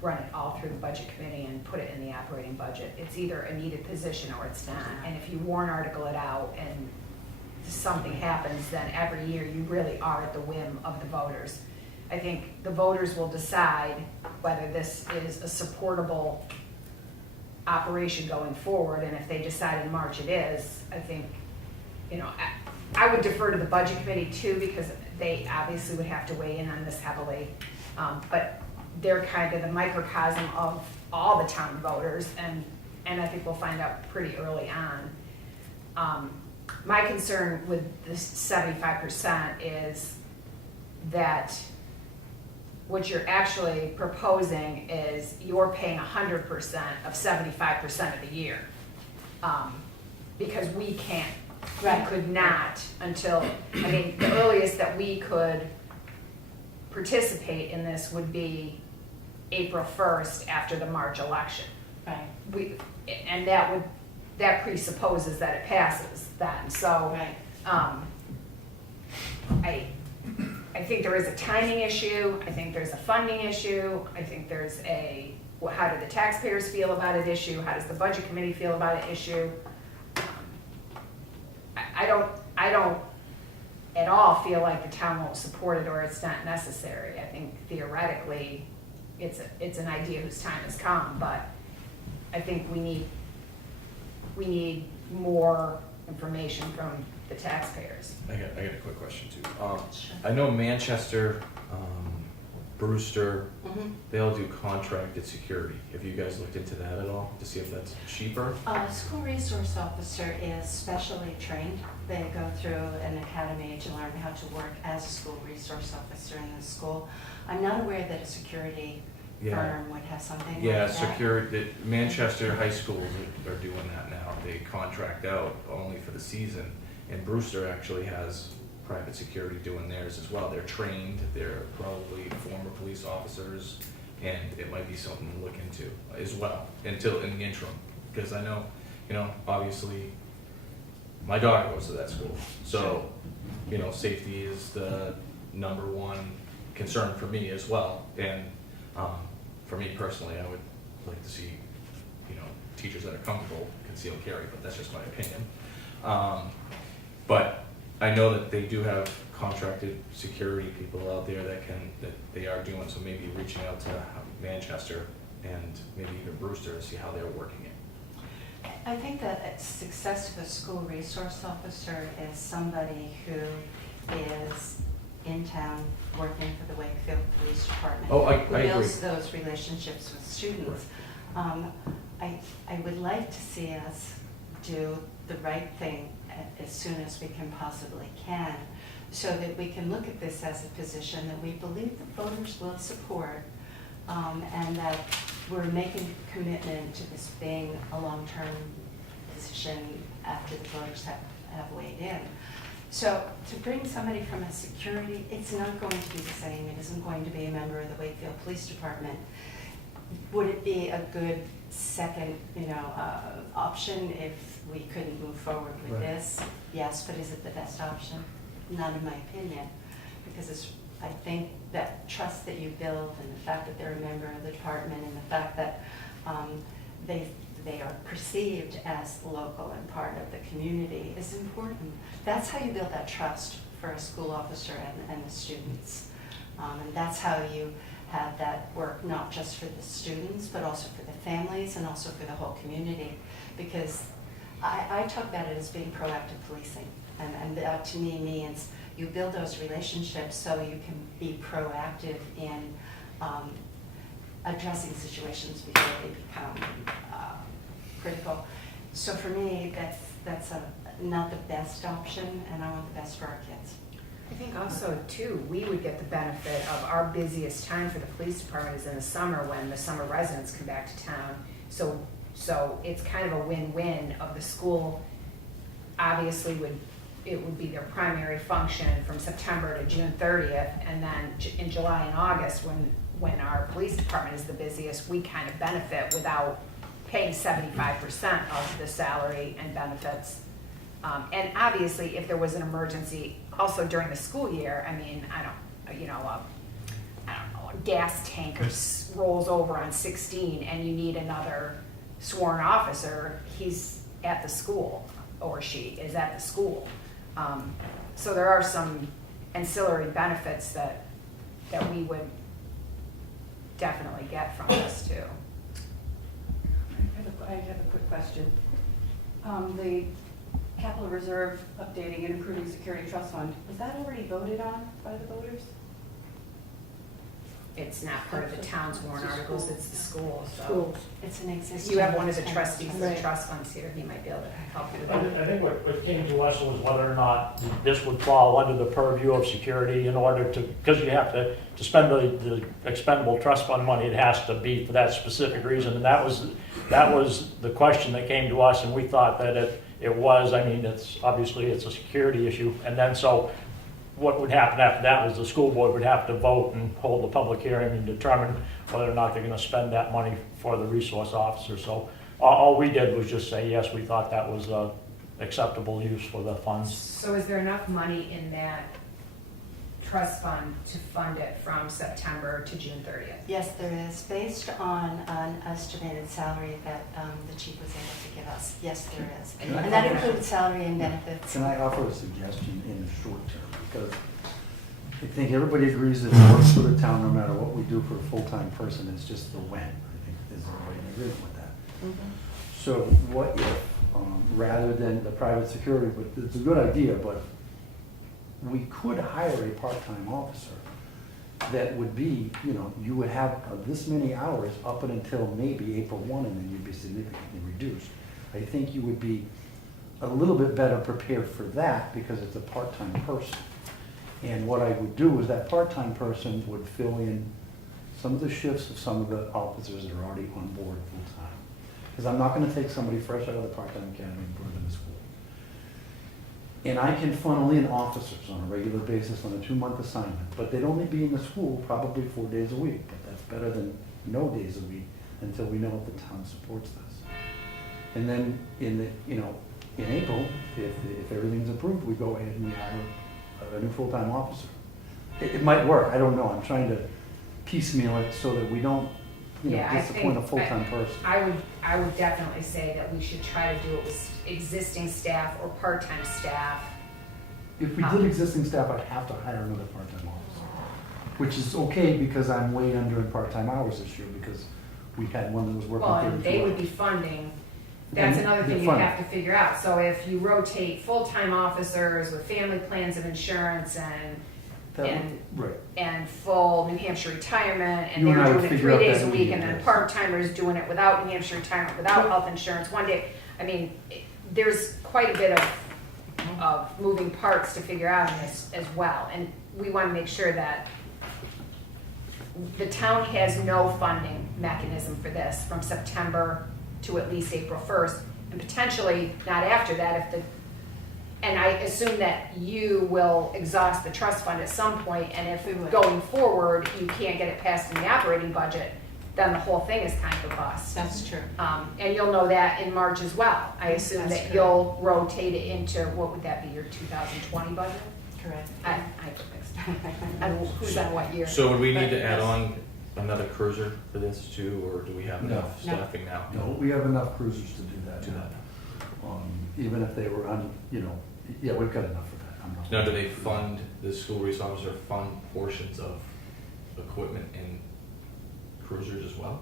run it all through the budget committee and put it in the operating budget. It's either a needed position or it's not. And if you warrant article it out and something happens, then every year you really are at the whim of the voters. I think the voters will decide whether this is a supportable operation going forward, and if they decide in March it is, I think, I would defer to the budget committee too, because they obviously would have to weigh in on this heavily. But they're kind of the microcosm of all the town voters, and I think we'll find out pretty early on. My concern with this 75% is that what you're actually proposing is you're paying 100% of 75% of the year. Because we can't, we could not until, the earliest that we could participate in this would be April 1st after the March election. Right. And that presupposes that it passes then. So I think there is a timing issue. I think there's a funding issue. I think there's how do the taxpayers feel about it issue? How does the budget committee feel about it issue? I don't at all feel like the town won't support it or it's not necessary. I think theoretically it's an idea whose time has come, but I think we need more information from the taxpayers. I got a quick question too. I know Manchester, Brewster, they all do contracted security. Have you guys looked into that at all to see if that's cheaper? School resource officer is specially trained. They go through an academy to learn how to work as a school resource officer in the school. I'm not aware that a security firm would have something like that. Security. Manchester high schools are doing that now. They contract out only for the season, and Brewster actually has private security doing theirs as well. They're trained. They're probably former police officers, and it might be something to look into as well until in the interim, because I know, obviously my daughter goes to that school, so safety is the number one concern for me as well. And for me personally, I would like to see teachers that are comfortable concealed carry, but that's just my opinion. But I know that they do have contracted security people out there that they are doing, so maybe reaching out to Manchester and maybe even Brewster to see how they're working it. I think that success of a school resource officer is somebody who is in town working for the Wakefield Police Department. Oh, I who agree. builds those relationships with students. I would like to see us do the right thing as soon as we can possibly can, so that we can look at this as a position that we believe the voters will support, and that we're making a commitment to this being a long-term position after the voters have weighed in. So to bring somebody from a security, it's not going to be the same. It isn't going to be a member of the Wakefield Police Department. Would it be a good second, option if we couldn't move forward with this? Yes, but is it the best option? Not in my opinion, because I think that trust that you build and the fact that they're a member of the department and the fact that they they are perceived as local and part of the community is important. That's how you build that trust for a school officer and the students. And that's how you have that work not just for the students, but also for the families and also for the whole community. Because I talk about it as being proactive policing. And that to me means you build those relationships so you can be proactive in addressing situations before they become critical. So for me, that's not the best option, and I want the best for our kids. I think also too, we would get the benefit of our busiest time for the police department is in the summer when the summer residents come back to town. So it's kind of a win-win of the school. Obviously it would be their primary function from September to June 30th, and then in July and August when our police department is the busiest, we kind of benefit without paying 75% of the salary and benefits. And obviously, if there was an emergency, also during the school year, I mean, a gas tank rolls over on 16 and you need another sworn officer, he's at the school, or she is at the school. So there are some ancillary benefits that we would definitely get from this too. I have a quick question. The capital reserve updating and improving security trust fund, was that already voted on by the voters? It's not part of the town's warrant articles, it's the school, so. Schools. It's an existing. You have one of the trustees of the Right. trust funds here, he might be able to help you with I that. think what came to us was whether or not this would fall under the purview of security in order to, because you have to spend the expendable trust fund money, it has to be for that specific reason. And that was the question that came to us, and we thought that it was, I mean, it's obviously it's a security issue. And then so what would happen after that was the school board would have to vote and hold a public hearing and determine whether or not they're going to spend that money for the resource officer. So all we did was just say, yes, we thought that was acceptable use for the funds. So is there enough money in that trust fund to fund it from September to June 30th? Yes, there is, based on an estimated salary that the chief was able to give us. Yes, there is. And that includes salary and benefits. Can I offer a suggestion in the short term? Because I think everybody agrees that it works for the town no matter what we do for a full-time person, it's just the when. I think is everybody in agreement with that. So what if, rather than the private security, but it's a good idea, but we could hire a part-time officer that would be, you would have this many hours up until maybe April 1, and then you'd be significantly reduced. I think you would be a little bit better prepared for that because it's a part-time person. And what I would do is that part-time person would fill in some of the shifts of some of the officers that are already on board full-time. Because I'm not going to take somebody fresh out of the part-time academy and put them in the school. And I can funnel in officers on a regular basis on a 2-month assignment, but they'd only be in the school probably 4 days a week. But that's better than no days a week until we know if the town supports this. And then in April, if everything's approved, we go ahead and we hire a new full-time officer. It might work. I don't know. I'm trying to piecemeal it so that we don't, disappoint a full-time person. I would definitely say that we should try to do it with existing staff or part-time staff. If we did existing staff, I'd have to hire another part-time officer, which is okay because I'm way under in part-time hours this year because we had one that was working Well, 32 and they would hours. be funding, that's And another the thing you funding. have to figure out. So if you rotate full-time officers with family plans of insurance and full New Hampshire retirement, and You and I they're would doing it figure 3 out days that a week, and then meeting, yes. part-timers doing it without New Hampshire retirement, without health insurance, 1 day. I mean, there's quite a bit of moving parts to figure out in this as well. And we want to make sure that the town has no funding mechanism for this from September to at least April 1st, and potentially not after that and I assume that you will exhaust the trust fund at some point, and if going forward you can't get it passed in the operating budget, then the whole thing is kind of a bust. That's true. And you'll know that in March as well. I assume That's that true. you'll rotate it into, what would that be, your 2020 budget? Correct. I get mixed up. And who's on what year? So would we need to add on another cruiser for this too, or do we have No. enough staffing now? No, we have enough cruisers to do that. Do that. Even if they were on, yeah, we've got enough for that. I'm not- Now, do they fund, the school resource officer fund portions of equipment and cruisers as well?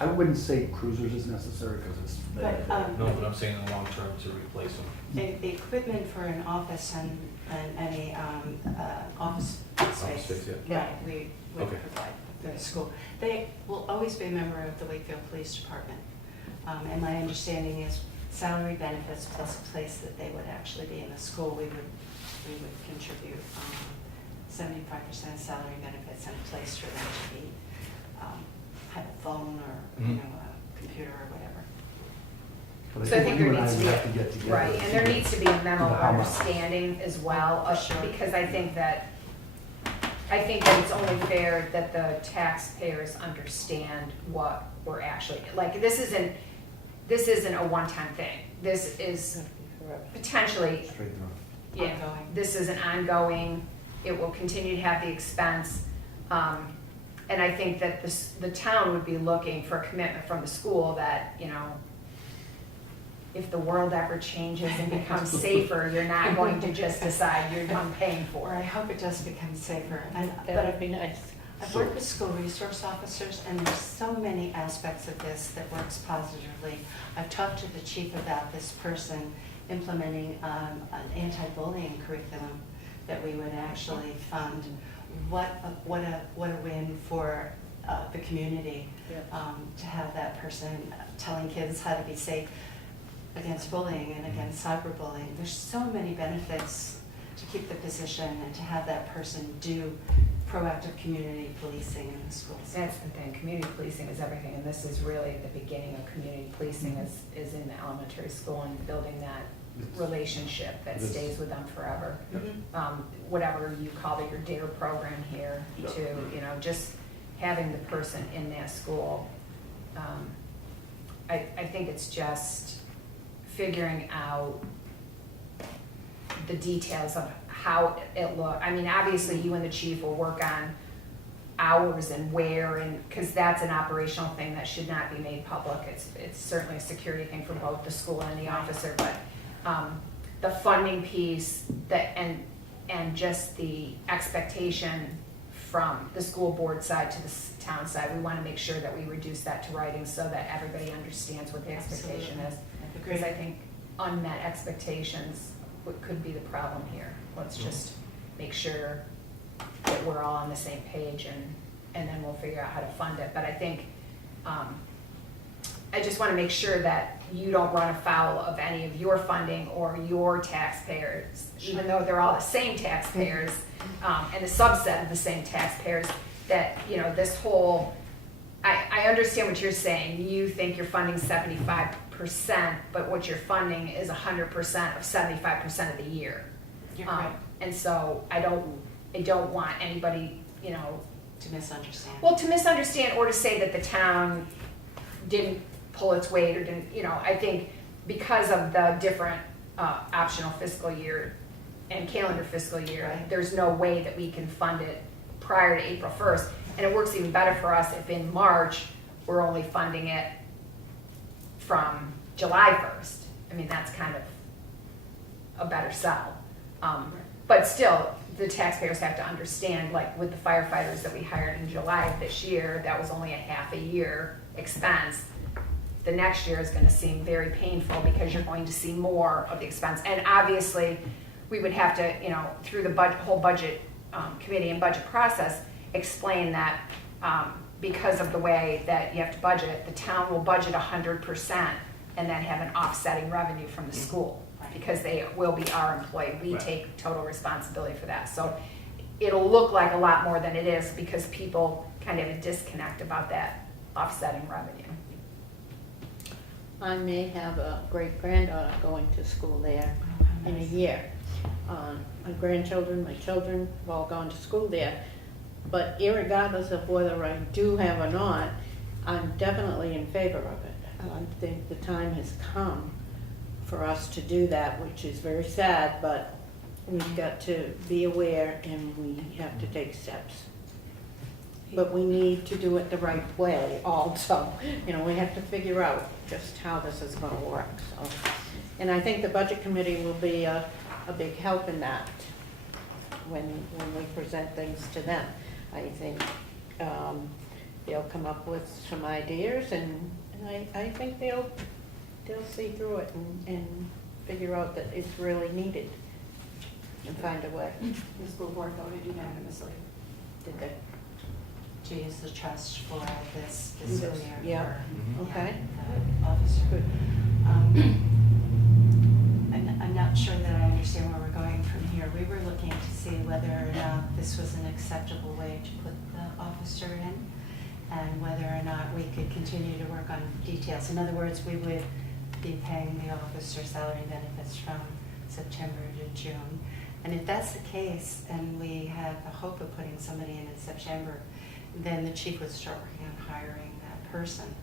I wouldn't say cruisers is necessary because it's. But, No, but I'm saying in the long term to replace them. The equipment for an office and any office Office space. space, yeah. Right, we would Okay. provide for the school. They will always be a member of the Wakefield Police Department. And my understanding is salary benefits plus a place that they would actually be in the school, we would contribute 75% salary benefits and a place for them to be, have a phone or, Mhm. a computer or whatever. But So I think you there and needs to would be, have to get together right, and there to needs to be a memo of how much. understanding as well, Sure. because I think that it's only fair that the taxpayers understand what we're actually, like, this isn't a one-time thing. This is potentially, Straight through. yeah, Ongoing. this is an ongoing, it will continue to have the expense. And I think that the town would be looking for a commitment from the school that, if the world ever changes and becomes safer, you're not going to just decide you're done paying for Or I it. hope it does become safer. That would be nice. I've worked with school resource officers, and there's so many aspects of this that works positively. I've talked to the chief about this person implementing an anti-bullying curriculum that we would actually fund. What a win for the community to have that person telling kids how to be safe against bullying and against cyberbullying. There's so many benefits to keep the position and to have that person do proactive community policing in the schools. That's the thing, community policing is everything, and this is really the beginning of community policing is in the elementary school and building that relationship that It is. stays with them forever. Mhm. Whatever you call it, your DARE program here, to, just having the person in that school. I think it's just figuring out the details of how it look. I mean, obviously, you and the chief will work on hours and where, and, because that's an operational thing that should not be made public. It's certainly a security thing for both the school and the officer, but the funding piece, and just the expectation from the school board side to the town side, we want to make sure that we reduce that to writing so that everybody understands what the expectation is. Because I think unmet expectations could be the problem here. Let's just make sure that we're all on the same page, and then we'll figure out how to fund it. But I think, I just want to make sure that you don't run afoul of any of your funding or your taxpayers, even though they're all the same taxpayers, and a subset of the same taxpayers, that, this whole, I understand what you're saying. You think you're funding 75%, but what you're funding is 100% of 75% of the year. You're right. And so I don't want anybody, To misunderstand. well, to misunderstand or to say that the town didn't pull its weight or didn't, I think because of the different optional fiscal year and calendar fiscal year, Right. there's no way that we can fund it prior to April 1st. And it works even better for us if in March, we're only funding it from July 1st. I mean, that's kind of a better sell. But still, the taxpayers have to understand, like with the firefighters that we hired in July of this year, that was only a half a year expense. The next year is gonna seem very painful because you're going to see more of the expense. And obviously, we would have to, through the whole budget committee and budget process, explain that because of the way that you have to budget, the town will budget 100% and then have an offsetting revenue from the school, because they will be our employee. We take total responsibility for that. So it'll look like a lot more than it is because people kind of have a disconnect about that offsetting revenue. I may have a great-granddaughter going to school there in a year. My grandchildren, my children have all gone to school there. But irregardless of whether I do have or not, I'm definitely in favor of it. I think the time has come for us to do that, which is very sad, but we've got to be aware and we have to take steps. But we need to do it the right way also. You know, we have to figure out just how this is gonna work, so. And I think the budget committee will be a big help in that when we present things to them. I think they'll come up with some ideas and I think they'll see through it and figure out that it's really needed and find a way. The school board voted unanimously. Did they? To use the trust for this fiscal year. Yeah. for, Okay. the officer. Good. I'm not sure that I understand where we're going from here. We were looking to see whether or not this was an acceptable way to put the officer in, and whether or not we could continue to work on details. In other words, we would be paying the officer salary and benefits from September to June. And if that's the case, and we have the hope of putting somebody in September, then the chief would start working on hiring that person.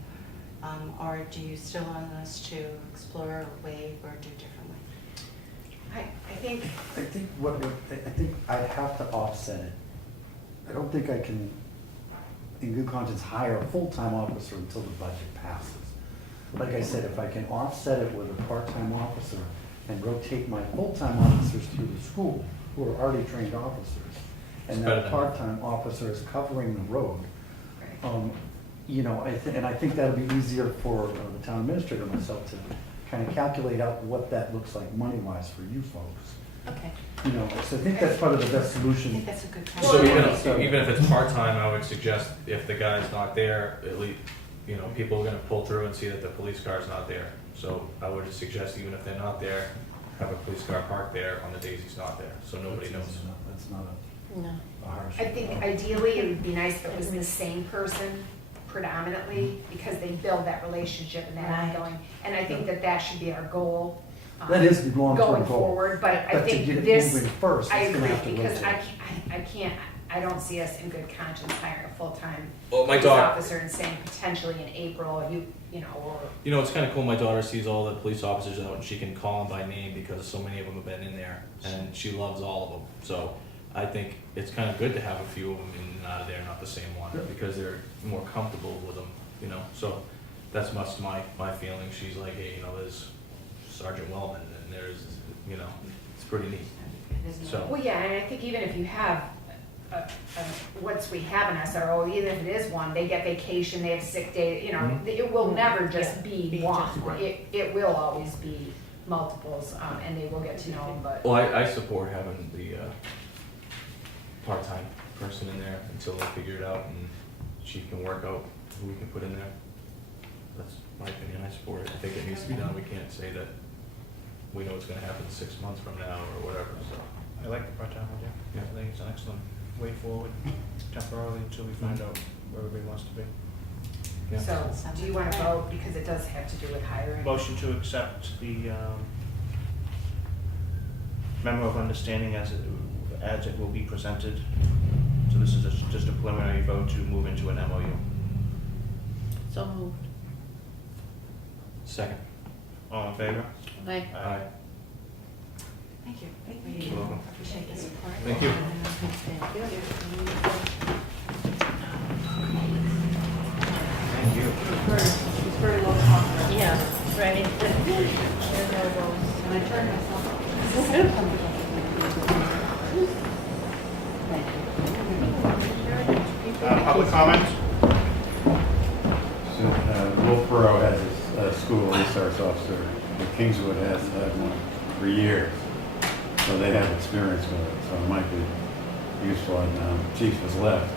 Or do you still want us to explore a way or do differently? I think, I think I'd have to offset it. I don't think I can, in good conscience, hire a full-time officer until the budget passes. Like I said, if I can offset it with a part-time officer and rotate my full-time officers through the school, who are already trained officers, and that part-time officer is covering the road, you know, I think that'll be easier for the town administrator and myself to kind of calculate out what that looks like money-wise for you folks. Okay. You know, so I think that's part of the best I solution. think that's a good So question. even if it's part-time, I would suggest if the guy's not there, at least, you know, people are gonna pull through and see that the police car's not there. So I would suggest even if they're not there, have a police car parked there on the days he's not there, so nobody knows. That's not No. a harsh. I think ideally it would be nice if it was the same person predominantly, because they build that relationship and that Right. ongoing. And I think that should be our goal. That is the long-term Going goal. forward, but I But to think get it this, moving first, I it's gonna agree, have to because rotate. I don't see us in good conscience hiring a full-time Well, my police daughter, officer and saying potentially in April, you know, or. you know, it's kinda cool, my daughter sees all the police officers out and she can call them by name because so many of them have been in there and she loves all of them. So I think it's kinda good to have a few of them in and out of there, not the same one, because they're more comfortable with them, you know, so that's much my feeling. She's like, hey, you know, there's Sergeant Wellman and there's, you know, it's pretty neat. So, Well, yeah, and I think even if you have, what's we have in SRO, even if it is one, they get vacation, they have sick day, you know, it will never just be one. It will always be multiples, and they will get to know them, but. well, I support having the part-time person in there until they figure it out and she can work out who we can put in there. That's my opinion, I support it. I think it needs to be done. We can't say that we know what's gonna happen 6 months from now or whatever, so. I like the part-time idea. Yeah. I think it's an excellent way forward temporarily until we find out where everybody wants to be. Yeah. So, do you want to vote, because it does have to do with hiring? Motion to accept the memo of understanding as it will be presented. So this is just a preliminary vote to move into an MOU. So moved. Second. All in favor? Aye. Aye. Thank you. You're welcome. Appreciate the support. Thank you. Thank you. Thank you. It's very low cost. Yeah, right. And I turned myself Public comments? So, Wolfboro has a school resource officer, but Kingswood has had one for years. So they have experience with it, so it might be useful, and Chief has left,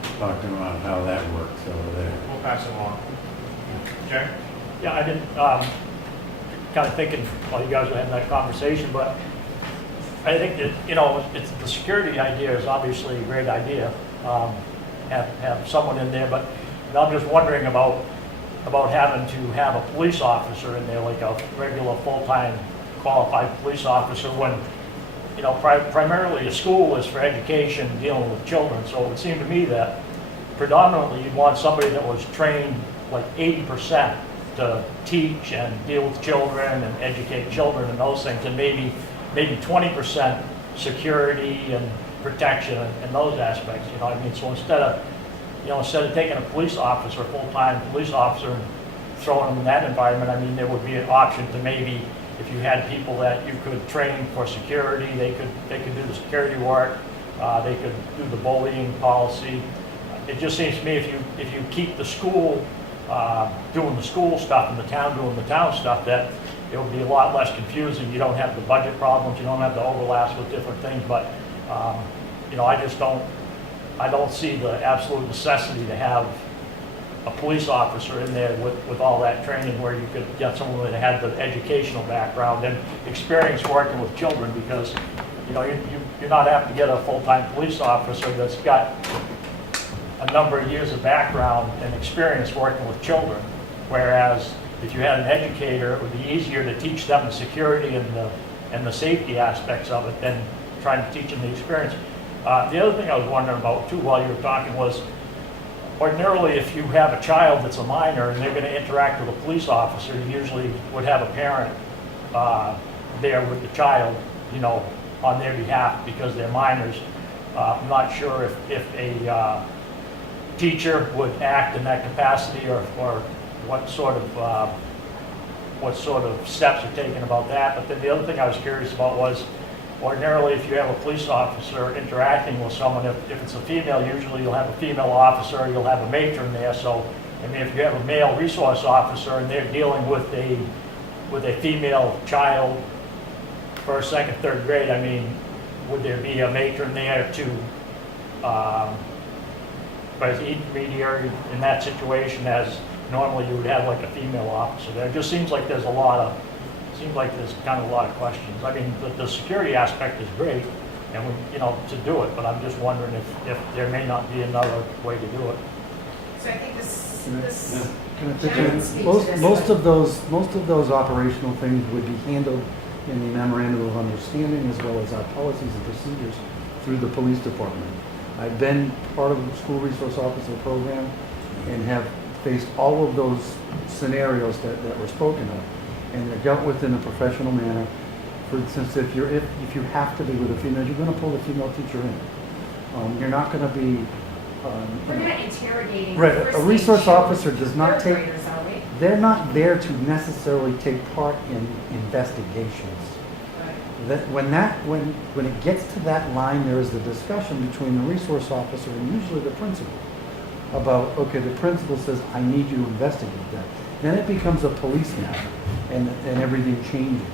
but talk to him about how that works over there. We'll pass it along. Jay? Yeah, I didn't, kind of thinking while you guys were having that conversation, but I think that, you know, it's, the security idea is obviously a great idea. Have someone in there, but I'm just wondering about having to have a police officer in there, like a regular full-time qualified police officer, when, you know, primarily a school is for education, dealing with children. So it would seem to me that predominantly you'd want somebody that was trained like 80% to teach and deal with children and educate children and those things, and maybe 20% security and protection and those aspects, you know, I mean, so instead of taking a police officer, a full-time police officer, and throwing them in that environment, I mean, there would be an option to maybe, if you had people that you could train for security, they could do the security work, they could do the bullying policy. It just seems to me if you keep the school doing the school stuff and the town doing the town stuff, that it would be a lot less confusing. You don't have the budget problems, you don't have the overlaps with different things, but you know, I don't see the absolute necessity to have a police officer in there with all that training, where you could get someone that had the educational background and experience working with children, because you know, you're not apt to get a full-time police officer that's got a number of years of background and experience working with children, whereas if you had an educator, it would be easier to teach them the security and the safety aspects of it than trying to teach them the experience. The other thing I was wondering about too while you were talking was, ordinarily if you have a child that's a minor and they're going to interact with a police officer, you usually would have a parent there with the child, you know, on their behalf because they're minors. I'm not sure if a teacher would act in that capacity, or what sort of steps are taken about that. But then the other thing I was curious about was, ordinarily if you have a police officer interacting with someone, if it's a female, usually you'll have a female officer, you'll have a matron there. So I mean, if you have a male resource officer and they're dealing with a female child, first, second, third grade, I mean, would there be a matron there to as the intermediary in that situation, as normally you would have like a female officer there? It just seems like there's kind of a lot of questions. I mean, the security aspect is great, and you know, to do it, but I'm just wondering if there may not be another way to do it. So I think this Can I pitch Sharon in? speaks Most, to this. most of those operational things would be handled in the memorandum of understanding, as well as our policies and procedures through the police department. I've been part of the school resource officer program and have faced all of those scenarios that were spoken of, and they're dealt with in a professional manner. For instance, if you have to be with a female, you're going to pull the female teacher in. You're not going to be. We're not interrogating. Right, first a resource grade officer does not third take. graders, are we? They're not there to necessarily take part in investigations. That when it gets to that line, there is the discussion between the resource officer and usually the principal about, okay, the principal says, I need you to investigate that. Then it becomes a police matter, and everything changes.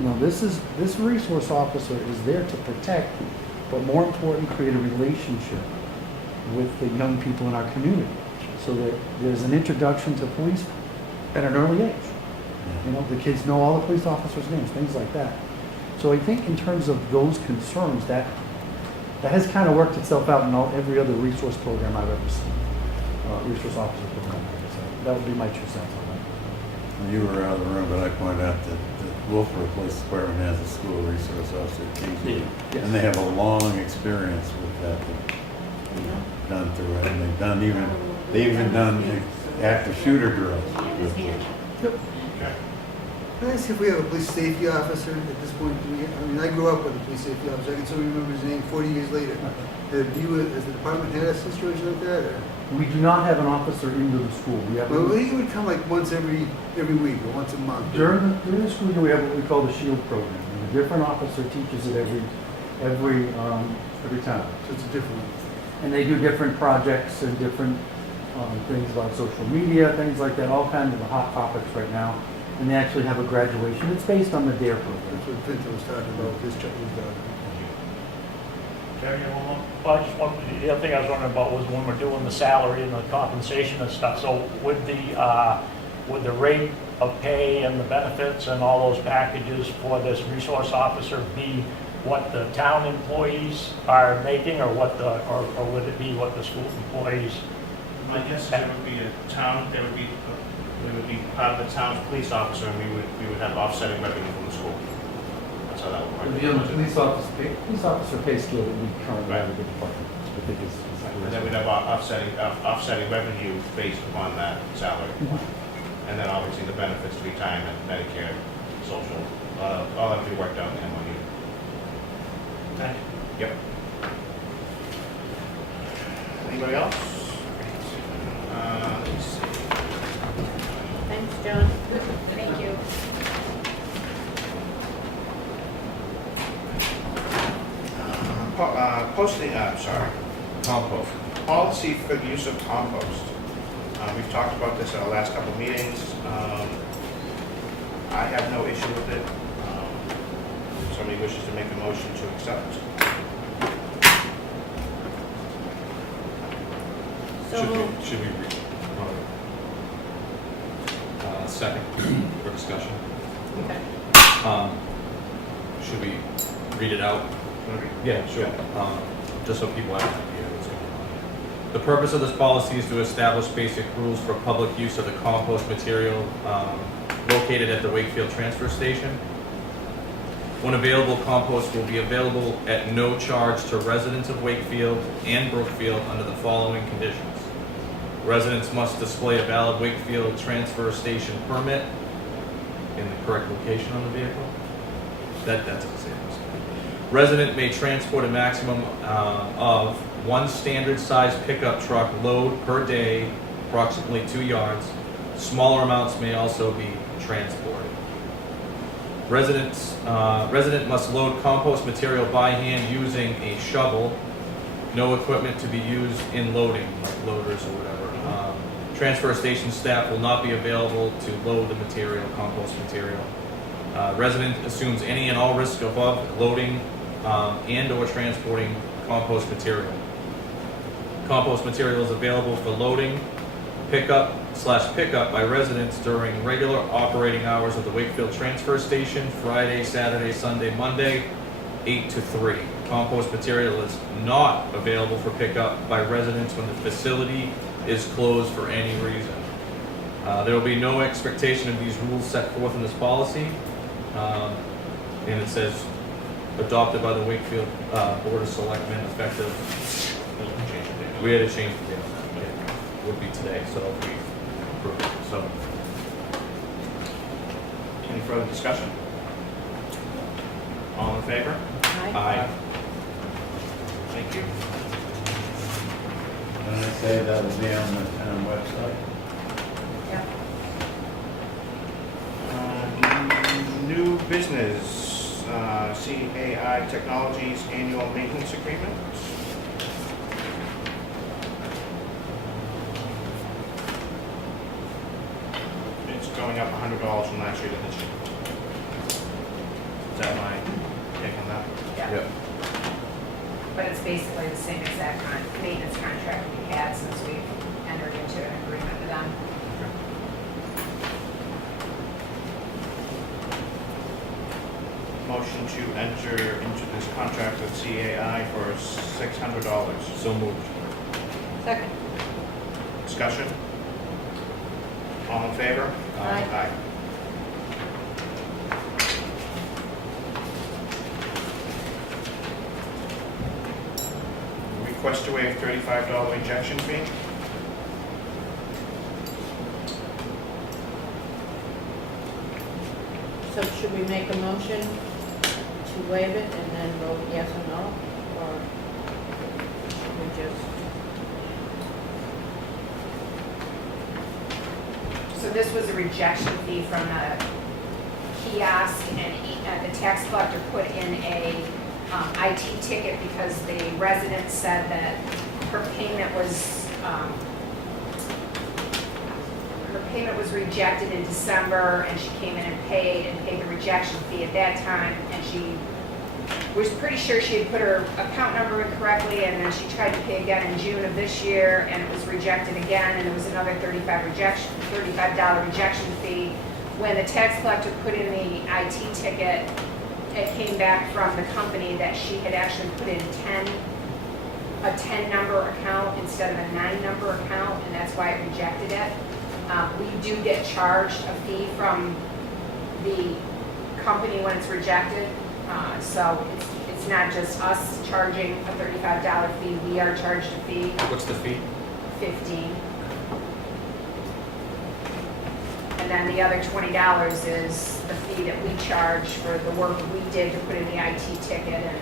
You know, this resource officer is there to protect, but more important, create a relationship with the young people in our community, so that there's an introduction to police at an early age. You know, the kids know all the police officers' names, things like that. So I think in terms of those concerns, that has kind of worked itself out in every other resource program I've ever seen. Resource officer program I've ever seen. That would be my 2 cents on that. You were out of the room, but I pointed out that Wolfboro Police Department has a school resource officer team, Yes. and they have a long experience with that. They've done through it, and they've even done active shooter drills. Can I ask if we have a police safety officer at this point? I grew up with a police safety officer. I can still remember his name 40 years later. Has the department had a situation like that? Or? We do not have an officer into the school. We have Well, he would come like once every week or once a month. during the school year, we have what we call the SHIELD program. And a different officer teaches it every time. So it's a different one. And they do different projects and different things about social media, things like that, all kinds of hot topics right now. And they actually have a graduation. It's based on the DARE program. That's what Pinto was talking about with his daughter. Jerry, you have one more? Well, the other thing I was wondering about was when we're doing the salary and the compensation and stuff, so would the rate of pay and the benefits and all those packages for this resource officer be what the town employees are making, or or would it be what the school employees? My guess is there would be we would be part of the town's police officer, and we would have offsetting revenue from the school. That's how that would work. It would be on the police officer pay scale that we currently have in the department. I think is And then we'd have offsetting revenue based upon that salary. And then obviously the benefits, retirement, Medicare, social, all that would be worked out in the MOU. Yep. Anybody else? Let's see. Thanks, John. Thank you. Compost. Policy for the use of compost. We've talked about this at our last couple of meetings. I have no issue with it. If somebody wishes to make a motion to accept. So moved. Should we read? Second for discussion. Okay. Should we read it out? Yeah, sure. Just so people have an idea what's going on. The purpose of this policy is to establish basic rules for public use of the compost material located at the Wakefield transfer station. When available, compost will be available at no charge to residents of Wakefield and Brookfield under the following conditions. Residents must display a valid Wakefield transfer station permit in the correct location on the vehicle. That's a same. Resident may transport a maximum of one standard size pickup truck load per day, approximately 2 yards. Smaller amounts may also be transported. Resident must load compost material by hand using a shovel. No equipment to be used in loading, like loaders or whatever. Transfer station staff will not be available to load the material, compost material. Resident assumes any and all risk of loading and or transporting compost material. Compost material is available for loading, pickup by residents during regular operating hours of the Wakefield transfer station, Friday, Saturday, Sunday, Monday, 8 to 3. Compost material is not available for pickup by residents when the facility is closed for any reason. There will be no expectation of these rules set forth in this policy. And it says adopted by the Wakefield Board of Selectmen effective. We had to change the date on that. It would be today, so if we approve it. So, Any further discussion? All in favor? Aye. Thank you. And I say that will be on the town website. New business, CAI Technologies Annual Maintenance Agreement. It's going up $100 from last year to this year. Is that my take on that? Yeah. But it's basically the same exact maintenance contract we've had since we've entered into an agreement with them. Motion to enter into this contract with CAI for $600. so moved. Second. Discussion? All in favor? Aye. Request to waive $35 ejection fee. So should we make a motion to waive it and then vote yes or no? Or should we just? So this was a rejection fee from the kiosk, and the tax collector put in a IT ticket because the resident said that her payment was rejected in December, and she came in and paid the rejection fee at that time, and she was pretty sure she had put her account number in correctly, and then she tried to pay again in June of this year, and it was rejected again, and there was another $35 rejection fee. When the tax collector put in the IT ticket, it came back from the company that she had actually put in a 10-number account instead of a 9-number account, and that's why it rejected it. We do get charged a fee from the company when it's rejected, so it's not just us charging a $35 fee, we are charged a fee. What's the fee? 15. And then the other $20 is the fee that we charge for the work we did to put in the IT ticket and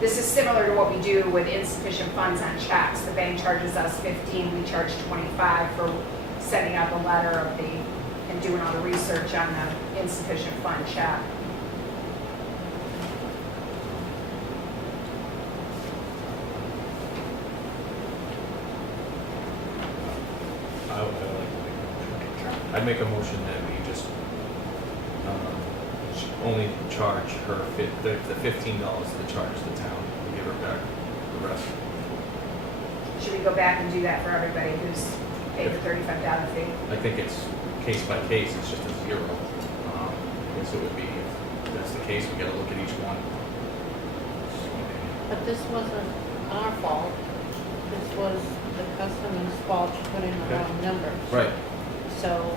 This is similar to what we do with insufficient funds on checks. The bank charges us 15, we charge 25 for sending out the letter of the, and doing all the research on the insufficient fund check. I'd make a motion that we just only charge her the $15 that charges the town, and give her back the rest. Should we go back and do that for everybody who's paid the $35 fee? I think it's case by case, it's just a zero. I guess it would be, if that's the case, we gotta look at each one. But this wasn't our fault. This was the customer's fault, she put in the wrong number. Right. So,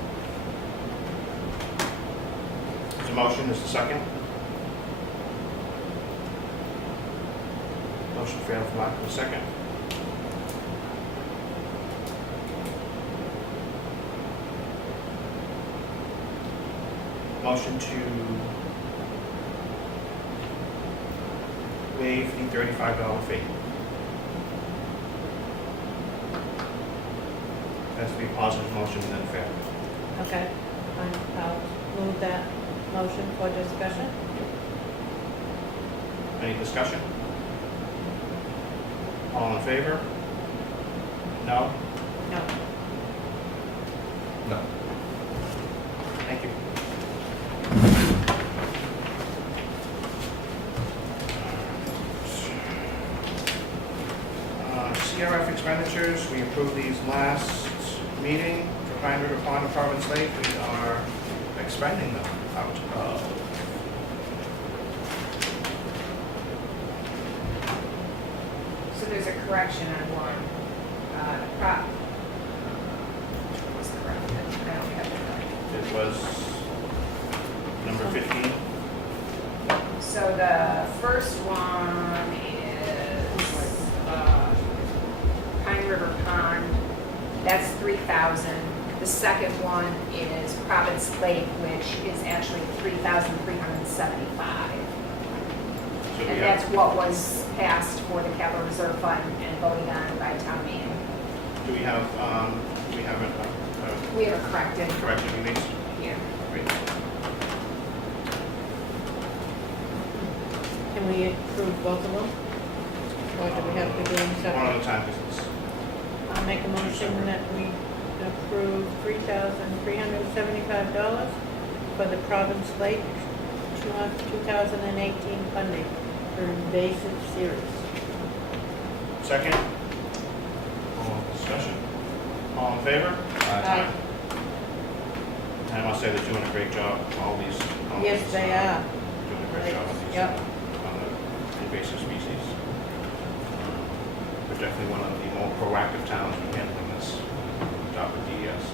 There's a motion, is the second. Motion failed for lack of a second. Motion to waive the $35 fee. Has to be a positive motion and then fail. okay, I'll move that motion for discussion. Any discussion? All in favor? No? No. No. Thank you. CRF expenditures, we approved these last meeting for Pine River Pond and Providence Lake. We are expending them out of. So there's a correction on one. Prop. What was corrected? I don't have it. It was number 15. So the first one is Pine River Pond. That's 3,000. The second one is Providence Lake, which is actually 3,375. So we And have, that's what was passed for the capital reserve fund and voted on by town meeting. do we have a We have a corrected correction in these? here. Great. Can we approve both of them? Or do we have to do them One at separate? a time, because it's I'll make a motion that we approve $3,375 for the Province Lake 2018 funding for invasive series. second. All discussion. All in favor? Aye. And I must say they're doing a great job. All these. Yes, they are. Doing a great job on these. Yep. On the invasive species. We're definitely one of the more proactive towns in handling this. Job with DES.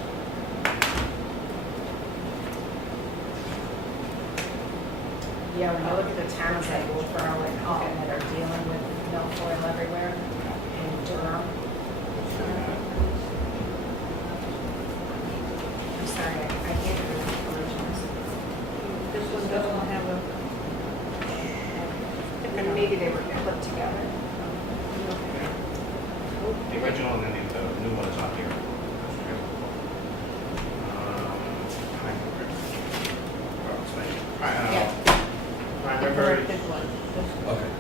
Yeah, when you look at the towns like Wolfboro and Alton that are dealing with milfoil everywhere in Durham. I'm sorry, I gave it the originals. This one doesn't have a... And maybe they were put together. The original and then the new one is on here. Pine The River, corrected one. This- Okay.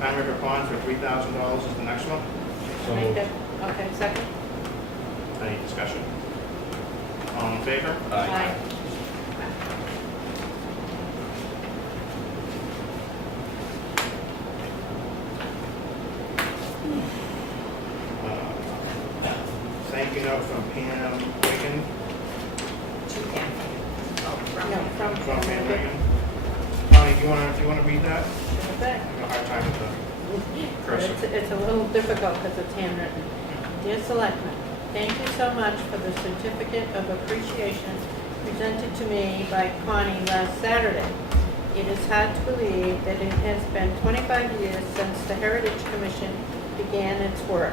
Pine River Pond for $3,000 is the next one. So Make moved. that, okay, second? Any discussion? All in favor? Aye. Thank you note from Pam Wigan, Two can. Oh, from No, from from... Pam Wigan. Connie, do you wanna read that? Okay. I have a hard time with the cursive. It's a little difficult because it's handwritten. Dear Selectmen, thank you so much for the certificate of appreciation presented to me by Connie last Saturday. It is hard to believe that it has been 25 years since the Heritage Commission began its work.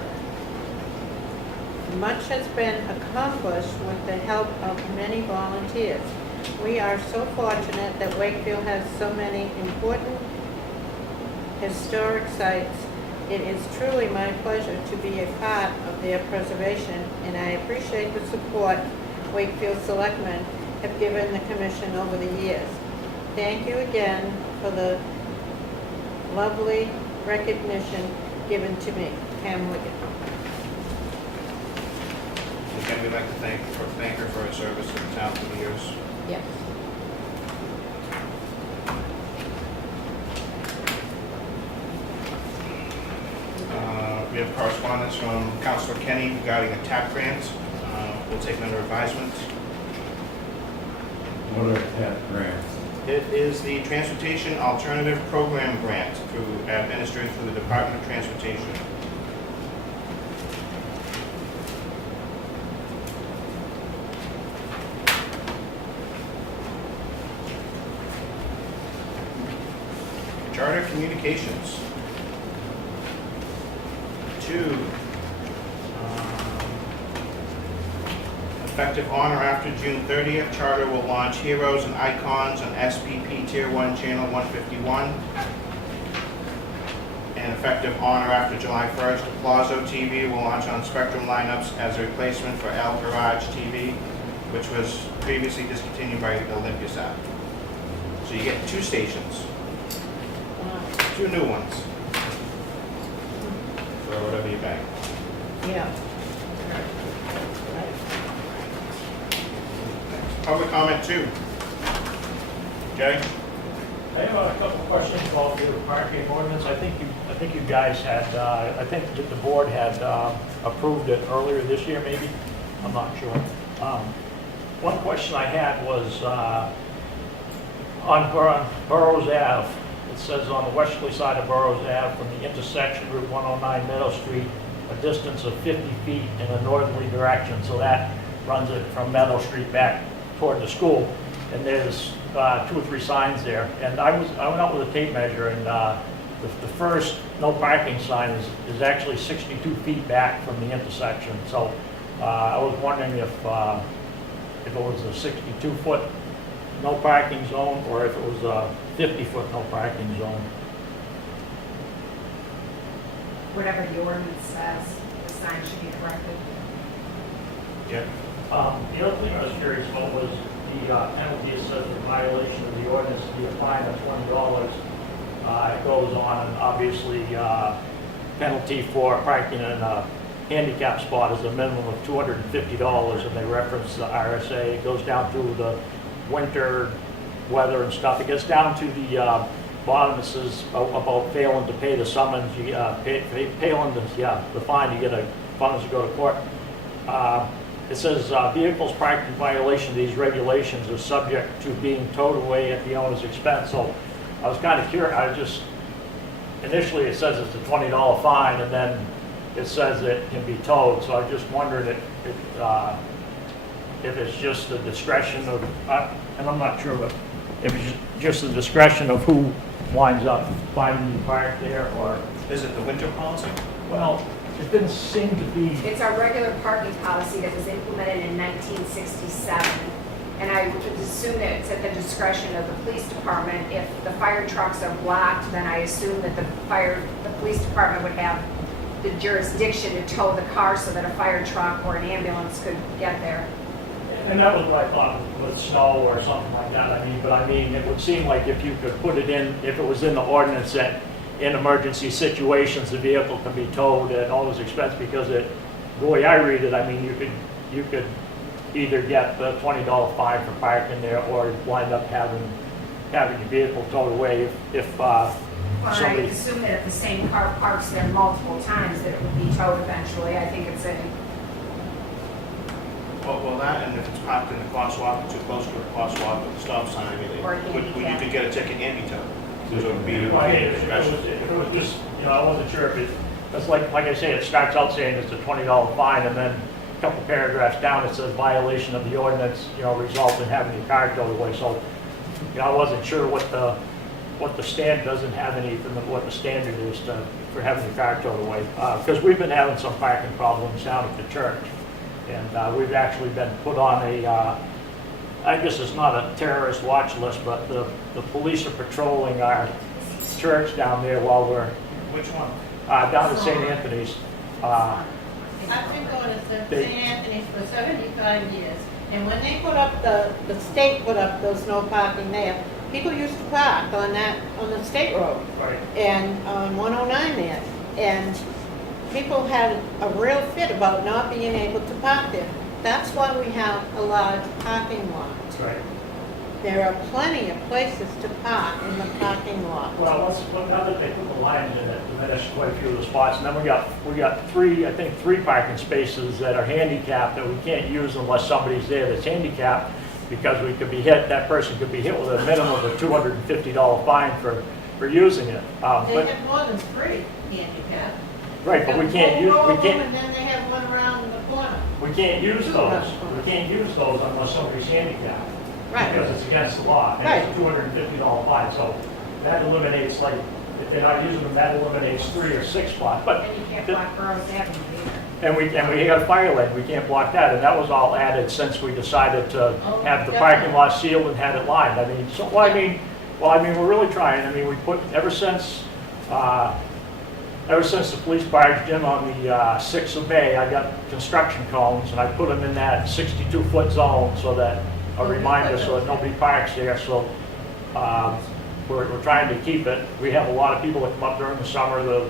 Much has been accomplished with the help of many volunteers. We are so fortunate that Wakefield has so many important historic sites, it is truly my pleasure to be a part of their preservation, and I appreciate the support Wakefield Selectmen have given the commission over the years. Thank you again for the lovely recognition given to me, Pam Wiggett. Again, we'd like to thank her for her service to the town through the years. Yes. We have correspondence from Councilor Kenny regarding a TAP grant. We'll take it under advisement. What are TAP grants? It is the Transportation Alternative Program Grant administered through the Department of Transportation. Charter Communications. 2. Effective on or after June 30th, Charter will launch Heroes and Icons on SPP Tier 1 Channel 151. And effective on or after July 1st, Plazo TV will launch on Spectrum lineups as a replacement for El Garage TV, which was previously discontinued by Olympiasat. So you get 2 stations, 2 new ones. For whatever you pay. Yeah. Public comment 2. Okay? I have a couple of questions about the parking ordinance. I think you guys had, I think that the board had approved it earlier this year, maybe. I'm not sure. One question I had was on Burroughs Ave. It says on the westerly side of Burroughs Ave from the intersection Route 109 Meadow Street, a distance of 50 feet in a northerly direction. So that runs it from Meadow Street back toward the school. And there's 2 or 3 signs there. And I went out with a tape measure, and the first no parking sign is actually 62 feet back from the intersection. So I was wondering if it was a 62-foot no parking zone or if it was a 50-foot no parking zone. Whatever the ordinance says, the sign should be corrected. Yeah. The other thing I was curious about was the penalty. It says in violation of the ordinance to be a fine of $20. It goes on, and obviously penalty for parking in a handicap spot is a minimum of $250, and they reference the RSA. It goes down through the winter weather and stuff. It gets down to the bottom. It says about failing to pay the summons, failing the fine, you get a summons to go to court. It says vehicles parked in violation of these regulations are subject to being towed away at the owner's expense. So I was kind of curious. Initially it says it's a $20 fine, and then it says it can be towed. So I just wondered if it's just the discretion of, and I'm not sure, but if it's just the discretion of who winds up finding you parked there, or Is it the winter policy? well, it didn't seem to be. It's our regular parking policy that was implemented in 1967. And I would assume that it's at the discretion of the police department. If the fire trucks are blocked, then I assume that the police department would have the jurisdiction to tow the car so that a fire truck or an ambulance could get there. And that was what I thought with snow or something like that. But it would seem like if you could put it in, if it was in the ordinance that in emergency situations, the vehicle can be towed at owner's expense, because the way I read it, you could either get the $20 fine for parking there, or wind up having your vehicle towed away if Well, I somebody. assume that if the same car parks there multiple times, that it would be towed eventually. I think it's a, Well, that, and if it's parked in the crosswalk, too close to a crosswalk with a stop sign, Or you could get a ticket and be towed. So it would be If it was just, I wasn't sure if that's like I say, it starts out saying it's a $20 fine, and then a couple paragraphs down, it says violation of the ordinance, results in having your car towed away. So, I wasn't sure what the stand doesn't have anything, what the standard is for having your car towed away. Because we've been having some parking problems down at the church, and we've actually been put on I guess it's not a terrorist watch list, but the police are patrolling our church down there while we're, Which one? down at St. Anthony's. I've been going to St. Anthony's for 75 years, and when they put up the state put up those no parking there, people used to park on the state road. Right. And on 109 there, and people had a real fit about not being able to park there. That's why we have a large parking lot. Right. There are plenty of places to park in the parking lot. Well, now that they put the lines in it, diminished quite a few of the spots, and then we got three parking spaces that are handicapped that we can't use unless somebody's there that's handicapped, because we could be hit, that person could be hit with a minimum of a $250 fine for using it. They But- have more than 3 handicap. Right, but we can't use, And then they have one around the corner. we can't use those unless somebody's handicapped. Right. Because it's against the law, and it's a $250 fine, so that eliminates, like, if they're not using them, that eliminates 3 or 6 spots, but. And you can't block Burroughs Avenue either. And we got a fire lane, we can't block that, and that was all added since we decided to have the parking lot sealed and had it lined. I mean, so, well, I mean, we're really trying. I mean, we put, ever since the police barged in on the 6th of May, I got construction cones, and I put them in that 62-foot zone so that, a reminder, so that nobody parks there, so we're trying to keep it. We have a lot of people that come up during the summer, the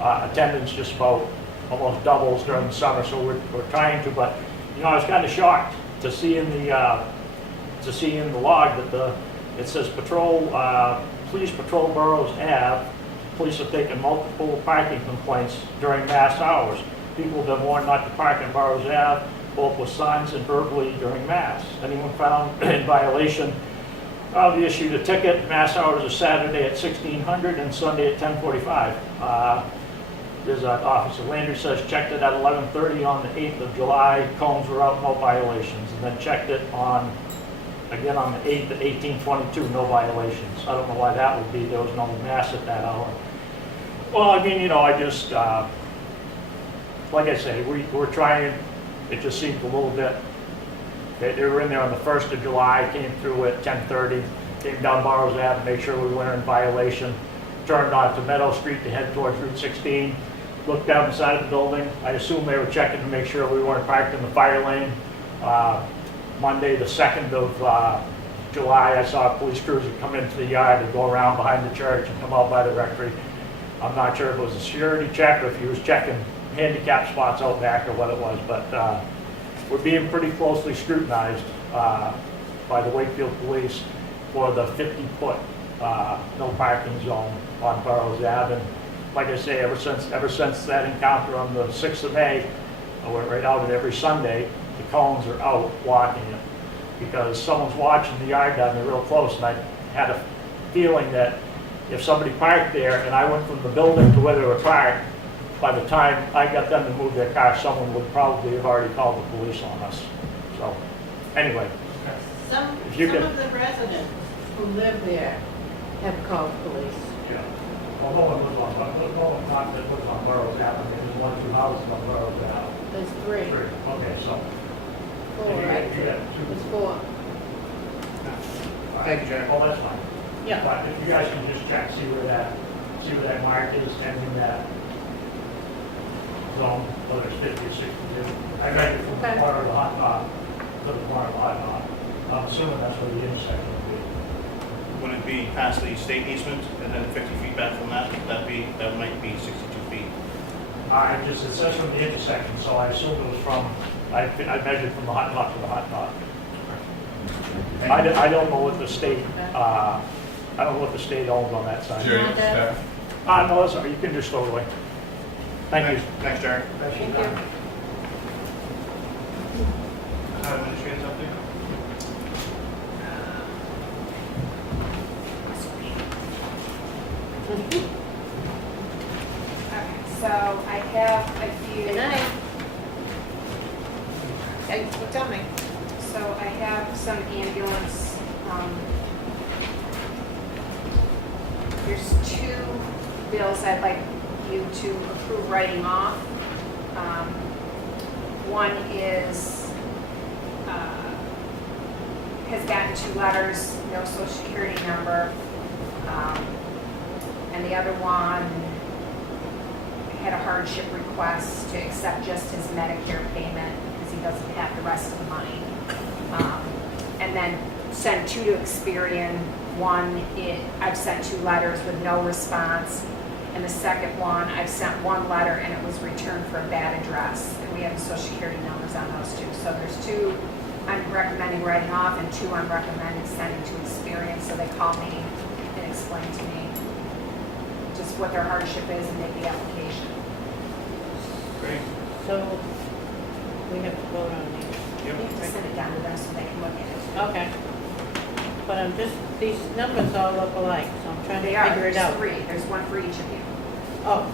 attendance just about almost doubles during the summer, so we're trying to, but, you know, I was kind of shocked to see in the log that it says please patrol Burroughs Ave. Police have taken multiple parking complaints during mass hours. People have been warned not to park in Burroughs Ave, both with signs and verbally during mass. Anyone found in violation will be issued a ticket. Mass hours are Saturday at 1600 and Sunday at 10:45. There's an Officer Landry says checked it at 11:30 on the 8th of July. Cones were out, no violations. And then checked it again on the 8th at 1822, no violations. I don't know why that would be. There was no mass at that hour. Well, I mean, you know, I just, like I say, we're trying. It just seemed a little bit, they were in there on the 1st of July, came through at 10:30, came down Burroughs Ave, made sure we weren't in violation, turned onto Meadow Street to head towards Route 16, looked down the side of the building. I assume they were checking to make sure we weren't parked in the fire lane. Monday, the 2nd of July, I saw a police cruiser come into the yard and go around behind the church and come out by the rectory. I'm not sure if it was a security check or if he was checking handicap spots out back or what it was, but we're being pretty closely scrutinized by the Wakefield Police for the 50-foot no parking zone on Burroughs Ave. And like I say, ever since that encounter on the 6th of May, we're right out at every Sunday. The cones are out blocking it because someone's watching the yard down there real close, and I had a feeling that if somebody parked there and I went from the building to where they were parked, by the time I got them to move their car, someone would probably have already called the police on us. So, anyway. Some If you could- of the residents who live there have called police. Yeah. Well, no one lives on Burroughs Ave. There's 1 or 2 houses on Burroughs Ave. There's 3. Okay, so. 4, right? There's 4. Thank you, Jack. Oh, that's fine. Yeah. But if you guys can just check, see where that mark is, and in that zone, whether it's 50 or 62. I measured from the corner of the hot dog to the corner of the hot dog. I'm assuming that's where the intersection would be. Would it be past the state easement and then 50 feet back from that? That might be 62 feet. It says from the intersection, so I assume it was from, I measured from the hot dog to the hot dog. I don't know what the state, I don't know what the state owns on that side. Jerry, staff? No, that's all right, you can just throw it away. Thank you. Thanks, Jared. Thank you. Town administrator's update? Okay, so I have a few. Good night. Tell me. So I have some ambulance, there's 2 bills I'd like you to approve writing off. One is, has gotten 2 letters, no social security number. and the other one had a hardship request to accept just his Medicare payment because he doesn't have the rest of the money. And then sent 2 to Experian. One, I've sent 2 letters with no response. And the second one, I've sent 1 letter and it was returned for a bad address. And we have the social security numbers on those 2. So there's 2 I'm recommending writing off and 2 I'm recommending sending to Experian. So they call me and explain to me just what their hardship is and make the application. Great. So we have to vote on these. Yep. We have to send it down to them so they can look at it. Okay. But I'm just, these numbers all look alike, so I'm trying to They are, figure it there's out. 3. There's 1 for each of you. Oh.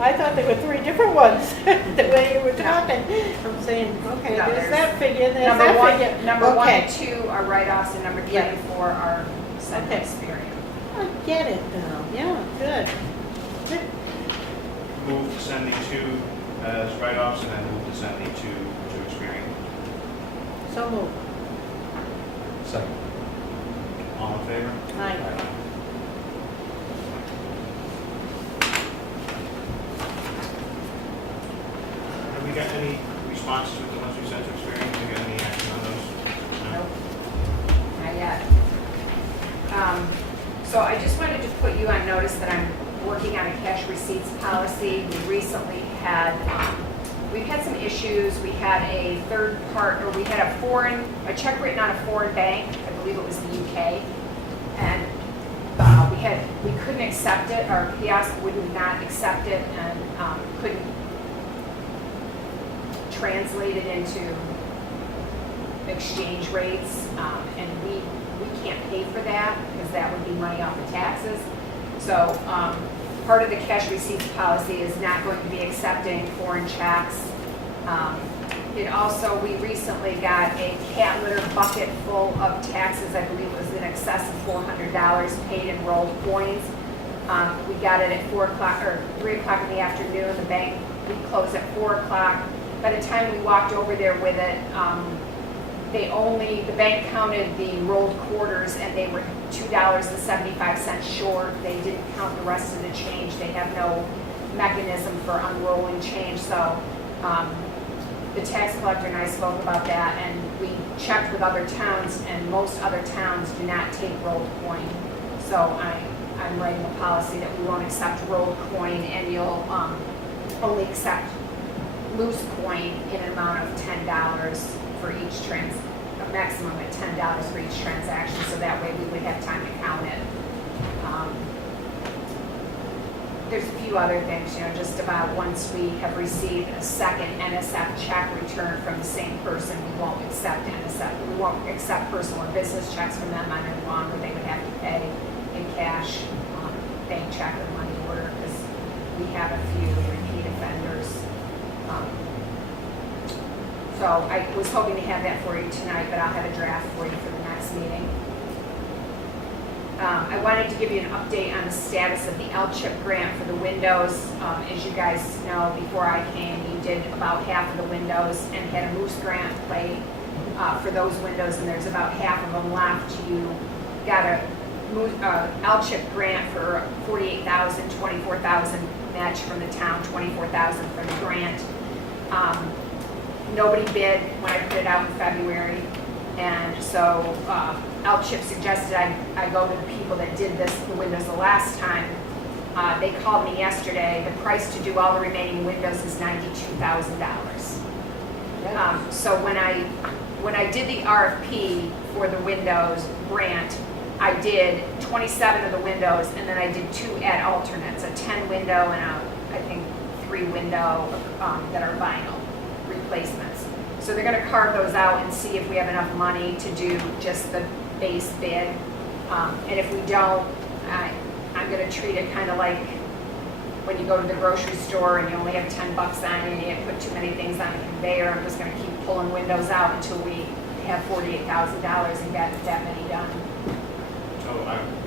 I thought there were 3 different ones, the way you were talking. I'm saying, okay, No, there's that figure, there's Number that 1, figure. number 1 Okay. and 2 are write-offs, and number 3 Yeah. and 4 are sent to Okay. Experian. I get it now, yeah, good. Good. Move to send the 2 as write-offs, and then move to send the 2 to Experian. So moved. Second. All in favor? Aye. Have we got any responses with the ones we sent to Experian? Have we got any action on those? No? Nope. Not yet. So I just wanted to put you on notice that I'm working on a cash receipts policy. We recently had, we've had some issues. We had a we had a check written on a foreign bank, I believe it was the UK, and we couldn't accept it, our kiosk would not accept it, and couldn't translate it into exchange rates, and we can't pay for that because that would be money off the taxes. So part of the cash receipts policy is not going to be accepting foreign checks. We recently got a cat litter bucket full of taxes. I believe it was in excess of $400 paid in rolled coins. We got it at 4 o'clock or 3 o'clock in the afternoon. The bank, we closed at 4 o'clock. By the time we walked over there with it, the bank counted the rolled quarters and they were $2.75 short. They didn't count the rest of the change. They have no mechanism for unrolling change. So the tax collector and I spoke about that, and we checked with other towns, and most other towns do not take rolled coin. So I'm writing a policy that we won't accept rolled coin, and you'll only accept loose coin in an amount of $10 for each a maximum of $10 for each transaction, so that way we would have time to count it. There's a few other things, just about once we have received a second NSF check return from the same person, we won't accept NSF. We won't accept personal or business checks from them any longer. They would have to pay in cash, bank check or money order, because we have a few repeat offenders. So I was hoping to have that for you tonight, but I'll have a draft for you for the next meeting. I wanted to give you an update on the status of the L-chip grant for the windows. As you guys know, before I came, you did about half of the windows and had a Moose grant plate for those windows, and there's about half of them left. You got a L-chip grant for $48,000, $24,000 match from the town, $24,000 from the grant. Nobody bid when I put it out in February, and so L-chip suggested I go to the people that did the windows the last time. They called me yesterday. The price to do all the remaining windows is $92,000. So when I did the RFP for the windows grant, I did 27 of the windows, and then I did 2 add alternates, a 10 window and I think 3 window that are vinyl replacements. So they're going to carve those out and see if we have enough money to do just the base bid. And if we don't, I'm going to treat it kind of like when you go to the grocery store and you only have $10 on it and you put too many things on the conveyor. I'm just going to keep pulling windows out until we have $48,000 and get that many done. So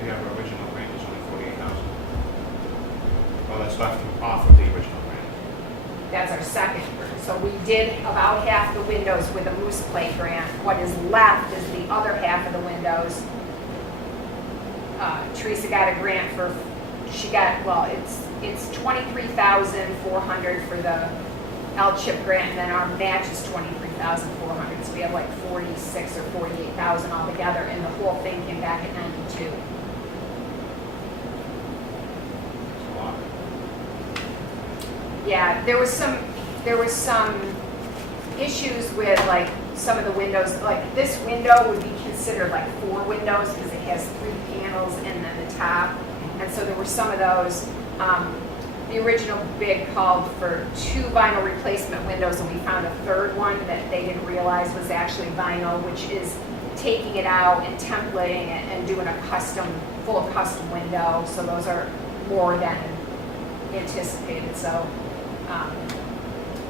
we have our original grant is only $48,000. Well, that's left off of the original grant. That's our second. So we did about half the windows with a Moose Plate grant. What is left is the other half of the windows. Teresa got a grant for, she got, well, it's 23,400 for the L-chip grant, and then our match is 23,400, so we have like 46 or 48,000 altogether, and the whole thing came back at 92. It's a lot. Yeah, there was some issues with like some of the windows, like this window would be considered like 4 windows because it has 3 panels and then the top. And so there were some of those. The original bid called for 2 vinyl replacement windows, and we found a 3rd one that they didn't realize was actually vinyl, which is taking it out and templating it and doing a full custom window. So those are more than anticipated. So,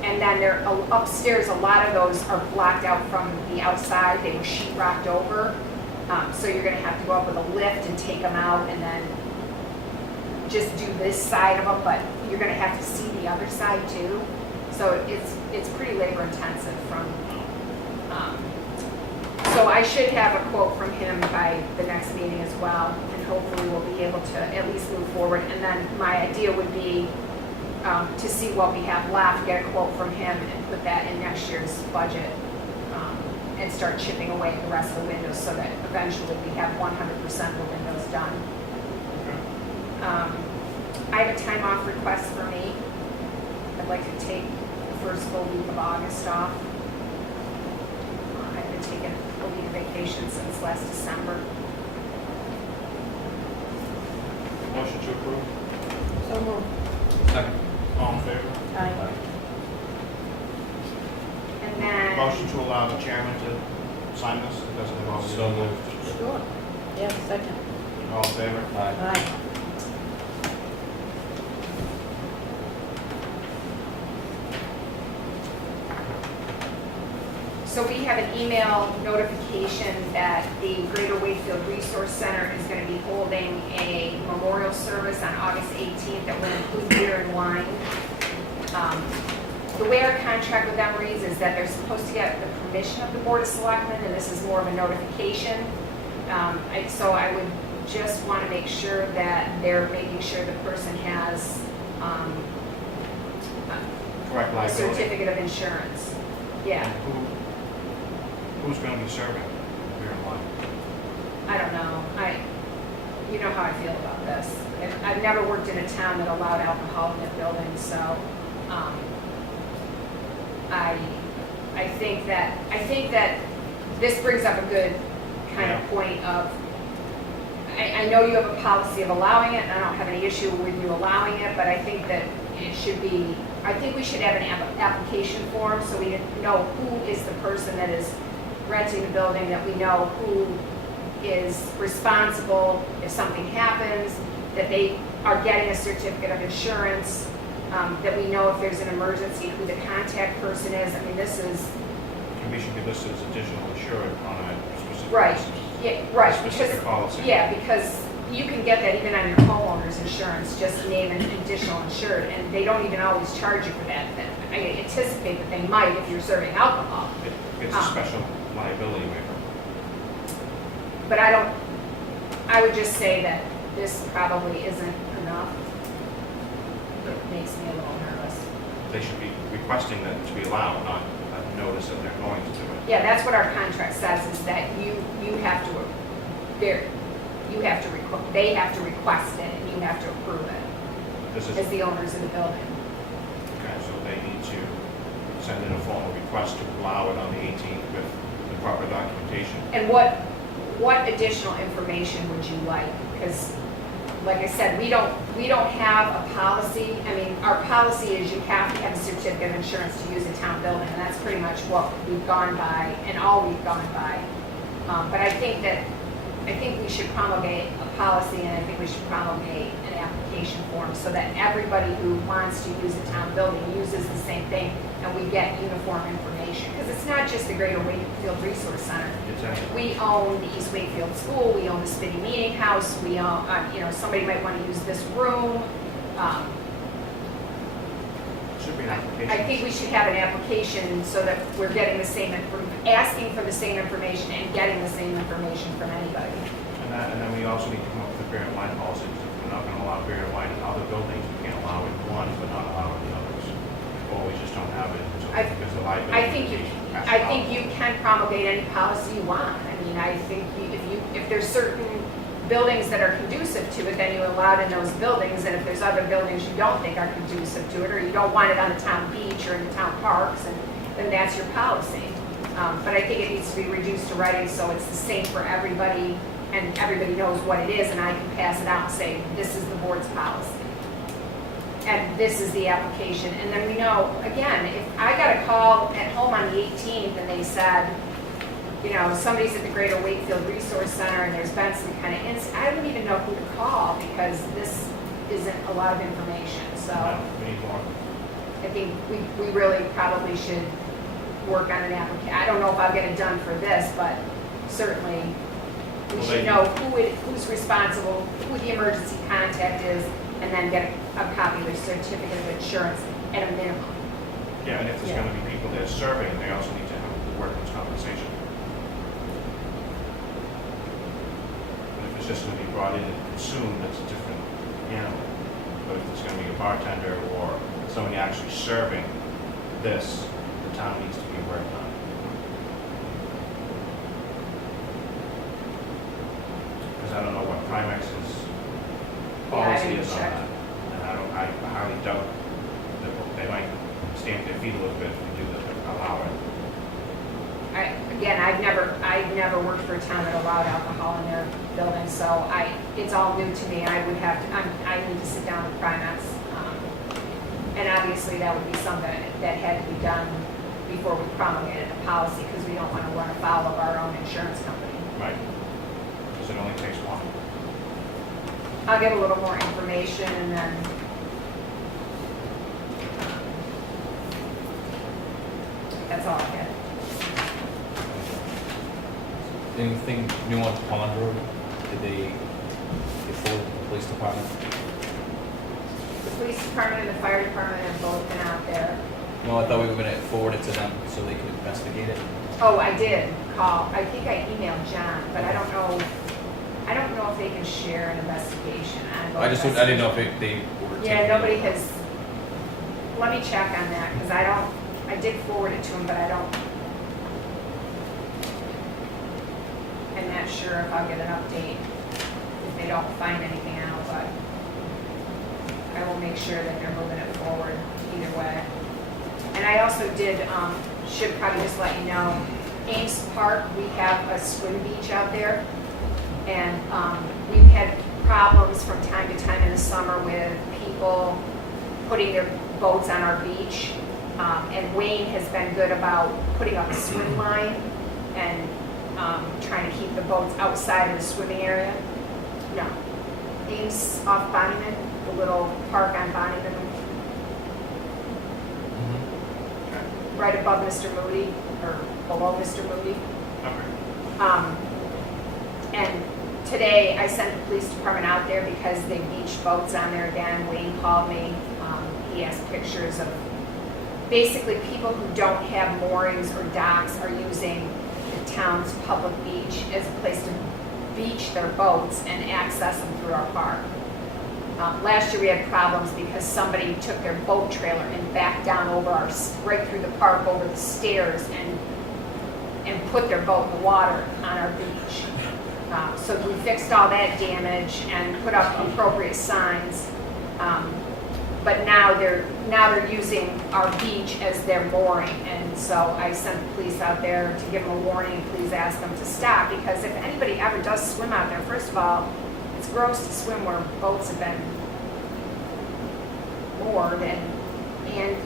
and then they're upstairs. A lot of those are blocked out from the outside. They were sheetrocked over. So you're going to have to go up with a lift and take them out, and then just do this side of them, but you're going to have to see the other side too. So it's pretty labor intensive from, so I should have a quote from him by the next meeting as well, and hopefully we'll be able to at least move forward. And then my idea would be to see what we have left, get a quote from him and put that in next year's budget, and start chipping away at the rest of the windows so that eventually we have 100% of the windows done. I have a time off request for me. I'd like to take the first full week of August off. I've been taking a week of vacation since last December. Motion to approve? So moved. Second. All in favor? Aye. And then, Motion to allow the chairman to sign this? It doesn't involve you. So moved. Sure. Yeah, second. All in favor? Aye. so we have an email notification that the Greater Wakefield Resource Center is going to be holding a memorial service on August 18th that will include beer and wine. The way our contract with them reads is that they're supposed to get the permission of the Board of Selectmen, and this is more of a notification. So I would just want to make sure that they're making sure the person has Correct a liability. certificate of insurance. Yeah. And who's going to be serving beer and wine? I don't know. You know how I feel about this. I've never worked in a town that allowed alcohol in their buildings, so I think that this brings up a good kind of point of. I know you have a policy of allowing it, and I don't have any issue with you allowing it, but I think that it should be. I think we should have an application form so we know who is the person that is renting the building, that we know who is responsible if something happens, that they are getting a certificate of insurance, that we know if there's an emergency, who the contact person is. I mean, this is... We should be listed as additional insured on a specific Right. basis. Yeah, right. Specific Because, policy. yeah, because you can get that even on your homeowner's insurance, just name an additional insured, and they don't even always charge you for that. I anticipate that they might if you're serving alcohol. It's a special liability waiver. But I would just say that this probably isn't enough. It makes me a little nervous. They should be requesting that to be allowed, not a notice that they're going to do it. Yeah, that's what our contract says, is that you have to, they have to request it, and you have to approve it This is, as the owners of the building. okay, so they need to send in a formal request to allow it on the 18th with the proper documentation. And what additional information would you like? Because, like I said, we don't have a policy. I mean, our policy is you have to have a certificate of insurance to use a town building, and that's pretty much what we've gone by and all we've gone by. But I think we should promulgate a policy, and I think we should promulgate an application form so that everybody who wants to use a town building uses the same thing, and we get uniform information. Because it's not just the Greater Wakefield Resource Center. Exactly. We own the East Wakefield School, we own the Spitty Meeting House, we own, somebody might want to use this room. Should be an application. I think we should have an application so that we're getting the same, asking for the same information and getting the same information from anybody. And And then we also need to come up with a beer and wine policy. We're not gonna allow beer and wine in other buildings, we can't allow it in one, but not allow it in the others. Or we just don't have it, so because the liability. I think you can promulgate any policy you want. I mean, I think if there's certain buildings that are conducive to it, then you allow it in those buildings, and if there's other buildings you don't think are conducive to it, or you don't want it on the town beach or in the town parks, and then that's your policy. But I think it needs to be reduced to writing so it's the same for everybody, and everybody knows what it is, and I can pass it out and say, this is the board's policy. And this is the application, and then we know, again, if I got a call at home on the 18th and they said, you know, somebody's at the Greater Wakefield Resource Center and there's been some kind of incident, I don't even know who to call because this isn't a lot of information, so. We need more. I think we really probably should work on an application. I don't know if I'll get it done for this, but certainly we should know who's responsible, who the emergency contact is, and then get a copy of their certificate of insurance at a minimum. Yeah, and if there's gonna be people that are serving, they also need to have workers' compensation. And if it's just gonna be brought in and consumed, that's a different animal. But if there's gonna be a bartender or somebody actually serving this, the town needs to be worked on. Because I don't know what Primex's policy is on that. And I highly doubt that they might stamp their feet a little bit if we do allow it. I've never worked for a town that allowed alcohol in their building, so it's all new to me. I need to sit down with Primex. And obviously that would be something that had to be done before we promulgated the policy, because we don't want to run afoul of our own insurance company. Right. Because it only takes one. I'll get a little more information and then that's all I get. Anything new on Pond Road? Did they get forward to the police department? The police department and the fire department have both been out there. No, I thought we were gonna forward it to them so they could investigate it. Oh, I did call. I think I emailed John, but I don't know if they can share an investigation. I didn't know if they were. Yeah, nobody has, let me check on that, because I did forward it to him, but I'm not sure if I'll get an update if they don't find anything out, but I will make sure that they're moving it forward either way. And I also should probably just let you know, Ames Park, we have a swim beach out there, and we've had problems from time to time in the summer with people putting their boats on our beach. And Wayne has been good about putting up a swim line and trying to keep the boats outside of the swimming area. No. Ames off Bonnyman, the little park on Bonnyman, right above Mr. Moody, or below Mr. Moody. Okay. And today I sent the police department out there because they beached boats on there again. Wayne called me. He has pictures of basically people who don't have moorings or docks are using the town's public beach as a place to beach their boats and access them through our park. Last year we had problems because somebody took their boat trailer and backed down right through the park over the stairs and put their boat in the water on our beach. So we fixed all that damage and put up appropriate signs. But now they're using our beach as their mooring, and so I sent the police out there to give them a warning. Please ask them to stop, because if anybody ever does swim out there, first of all, it's gross to swim where boats have been moored and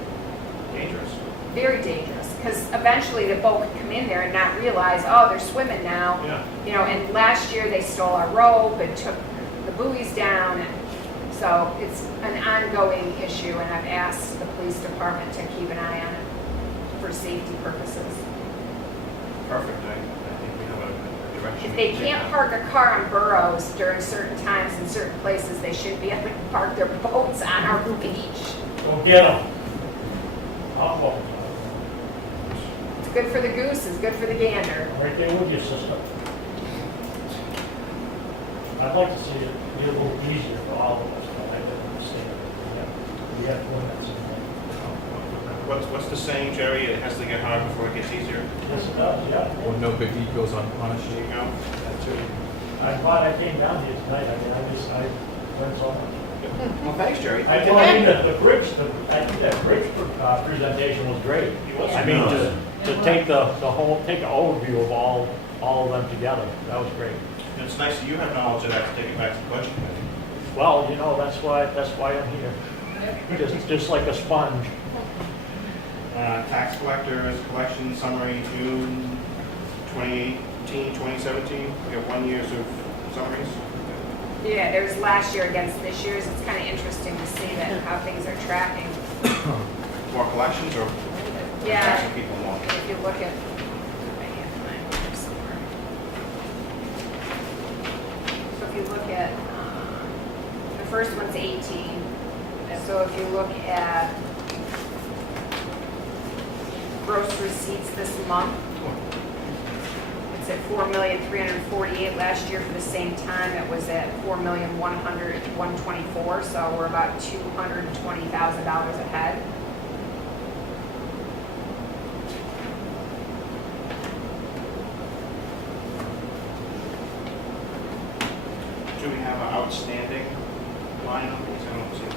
Dangerous. very dangerous, because eventually the boat could come in there and not realize, oh, they're swimming now. Yeah. You know, and last year they stole our rope and took the buoys down, and so it's an ongoing issue, and I've asked the police department to keep an eye on it for safety purposes. Perfect. I think we have a direction. If they can't park a car on Burroughs during certain times in certain places, they should be able to park their boats on our beach. Go get them. I'll go. It's good for the goose, it's good for the gander. Right there with you, sister. I'd like to see it be a little easier for all of us, but I didn't understand. We have limits in What's the saying, Jerry? It has to get hard before it gets easier. Yes, it does, yeah. Or no good deed goes unpunished. There you go. That's it. I'm glad I came down here tonight. I mean, I learned so much. Well, thanks, Jerry. I mean, the bridge, I think that bridge presentation was great. I mean, to take the whole, take an overview of all of them together, that was great. And it's nice that you have knowledge of that to take it back to the budget committee. Well, you know, that's why I'm here. Just like a sponge. Tax collectors, collection summary, June 2018, 2017. We have 1 year's of summaries. Yeah, there's last year against this year's. It's kind of interesting to see that how things are tracking. More collections or Yeah. taxing people more? If you look at, I have mine here somewhere. So if you look at, the first one's 18. So if you look at gross receipts this month, it's at 4,348,000. Last year for the same time, it was at 4,124,000. So we're about $220,000 ahead. Do we have an outstanding line on these? I don't see the,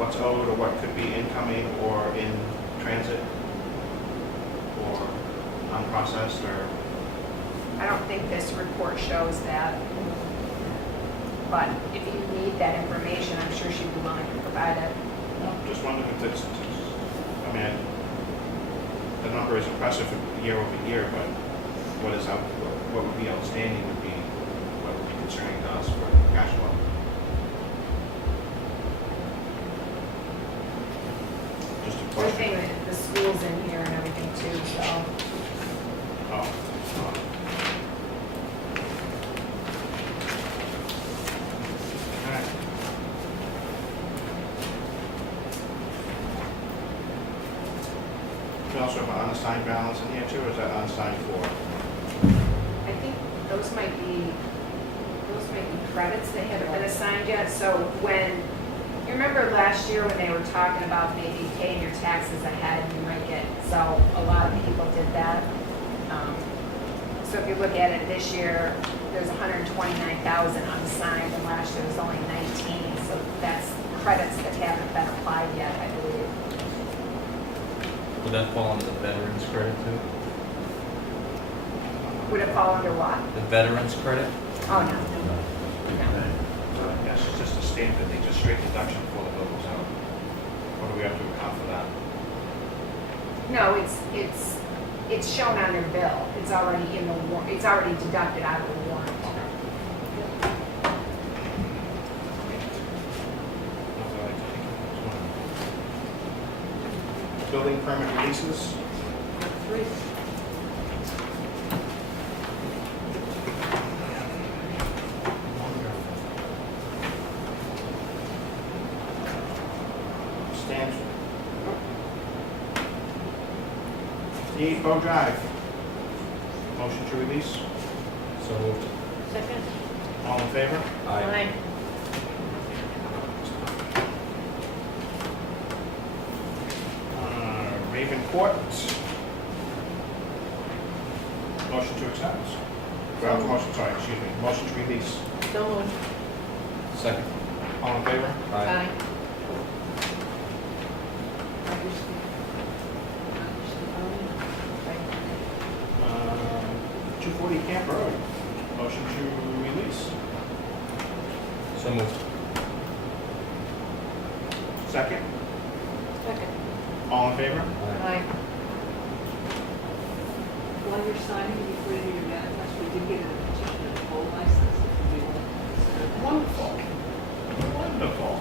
what's owed or what could be incoming or in transit or unprocessed or? I don't think this report shows that. But if you need that information, I'm sure she'd be willing to provide it. Just wondering if it's, I mean, the number is impressive year over year, but what is out, what would be outstanding would be, what would be concerning to us for cash flow. Just a Everything, question. the school's in here and everything too, so. Oh, alright. We also have an unassigned balance in here too, or is that unassigned for? I think those might be credits, they haven't been assigned yet, so when, you remember last year when they were talking about maybe paying your taxes ahead, you might get, so a lot of people did that. So if you look at it this year, there's 129,000 unassigned, and last year was only 19, so that's credits that haven't been applied yet, I believe. Would that fall under the veterans credit too? Would it fall under what? The veterans credit? Oh, no. Yes, it's just a stamp that they just straight deduction before the bill goes out. What do we have to account for that? No, it's shown on their bill. It's already in the it's already deducted out of the warrant. Building permit releases. Three. Stands. Bow Drive. Motion to release. So moved. Second? All in favor? Aye. Raven Court. Motion to accept. Motion, sorry, excuse me. Motion to release. So moved. Second. All in favor? Aye. 240 Camp Road. Motion to release. So moved. Second. Second. All in favor? Aye. While you're signing, you put in your manifest, we did get a petition and a full license. If we want to consider that. Wonderful. Wonderful.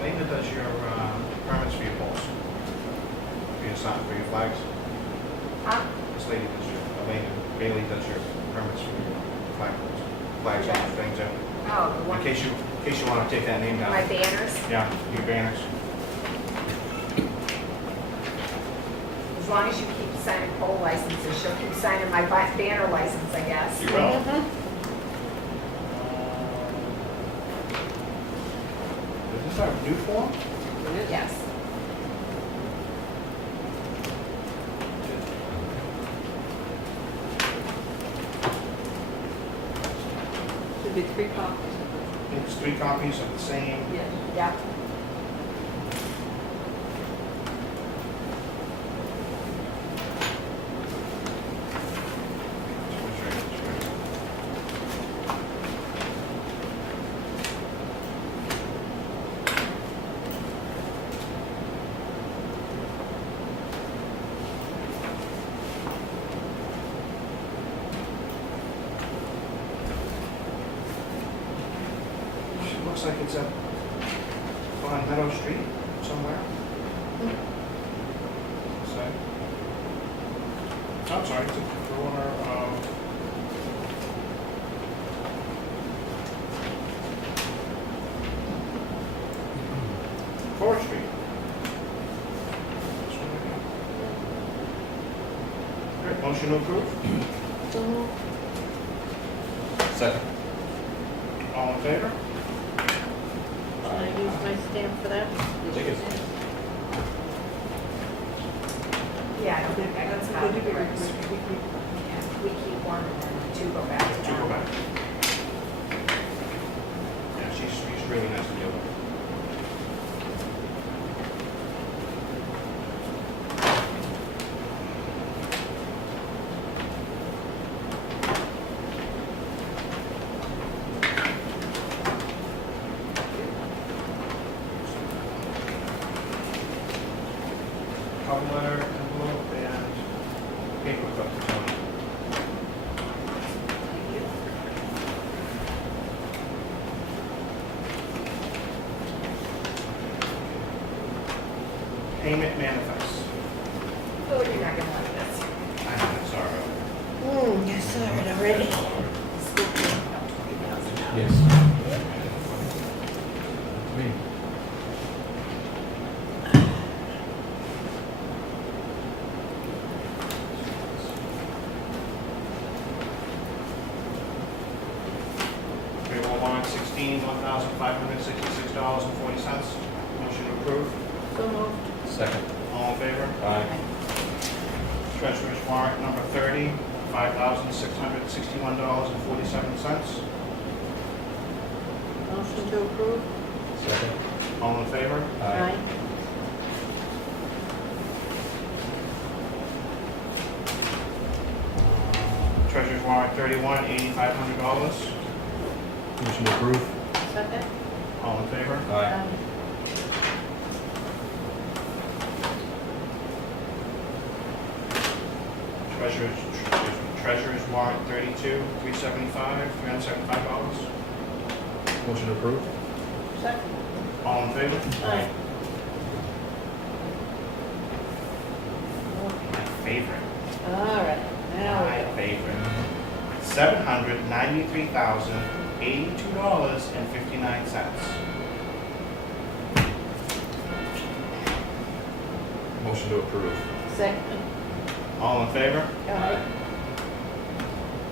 Elena does your permits for your poles. For your sign, for your flags. Huh? This lady does your, Elena Bailey does your permits for your flag poles. Flags and things, Oh, the in one. case you In case you want to take that name down. My banners, Yeah, your banners. as long as you keep signing poll licenses, she'll keep signing my banner license, I guess. You will. Is this our new form? Yes. Should be 3 copies. It's 3 copies of the same. Yes. Yep. It looks like it's up on Meadow Street somewhere. So, I'm sorry, it's a corner of. Forest Street. Great, motion to approve? Second. All in favor? Should I use my stamp for that? Take it. Yeah, I don't think I got copy of the registry. Yeah, we keep one and then 2 go back to Two go them. back. Yeah, she's really nice to deal with. Cover letter, envelope, and paper clip. Payment manifest. Oh, you're not gonna like this. I know, it's all right. I saw it already. Yes. Me. Payroll warrant 16, $1,566.40. Motion to approve. So moved. Second. All in favor? Aye. Treasurer's warrant number 30, $5,661.47. Motion to approve. Second. All in favor? Aye. Treasurer's warrant 31, $8,500. Motion to approve. Second. All in favor? Aye. Treasurer's warrant 32, $375. Motion to approve. Second. All in favor? Aye. My favorite. All right. Now we My go. favorite. $793,082.59. Motion to approve. Second. All in favor? Aye.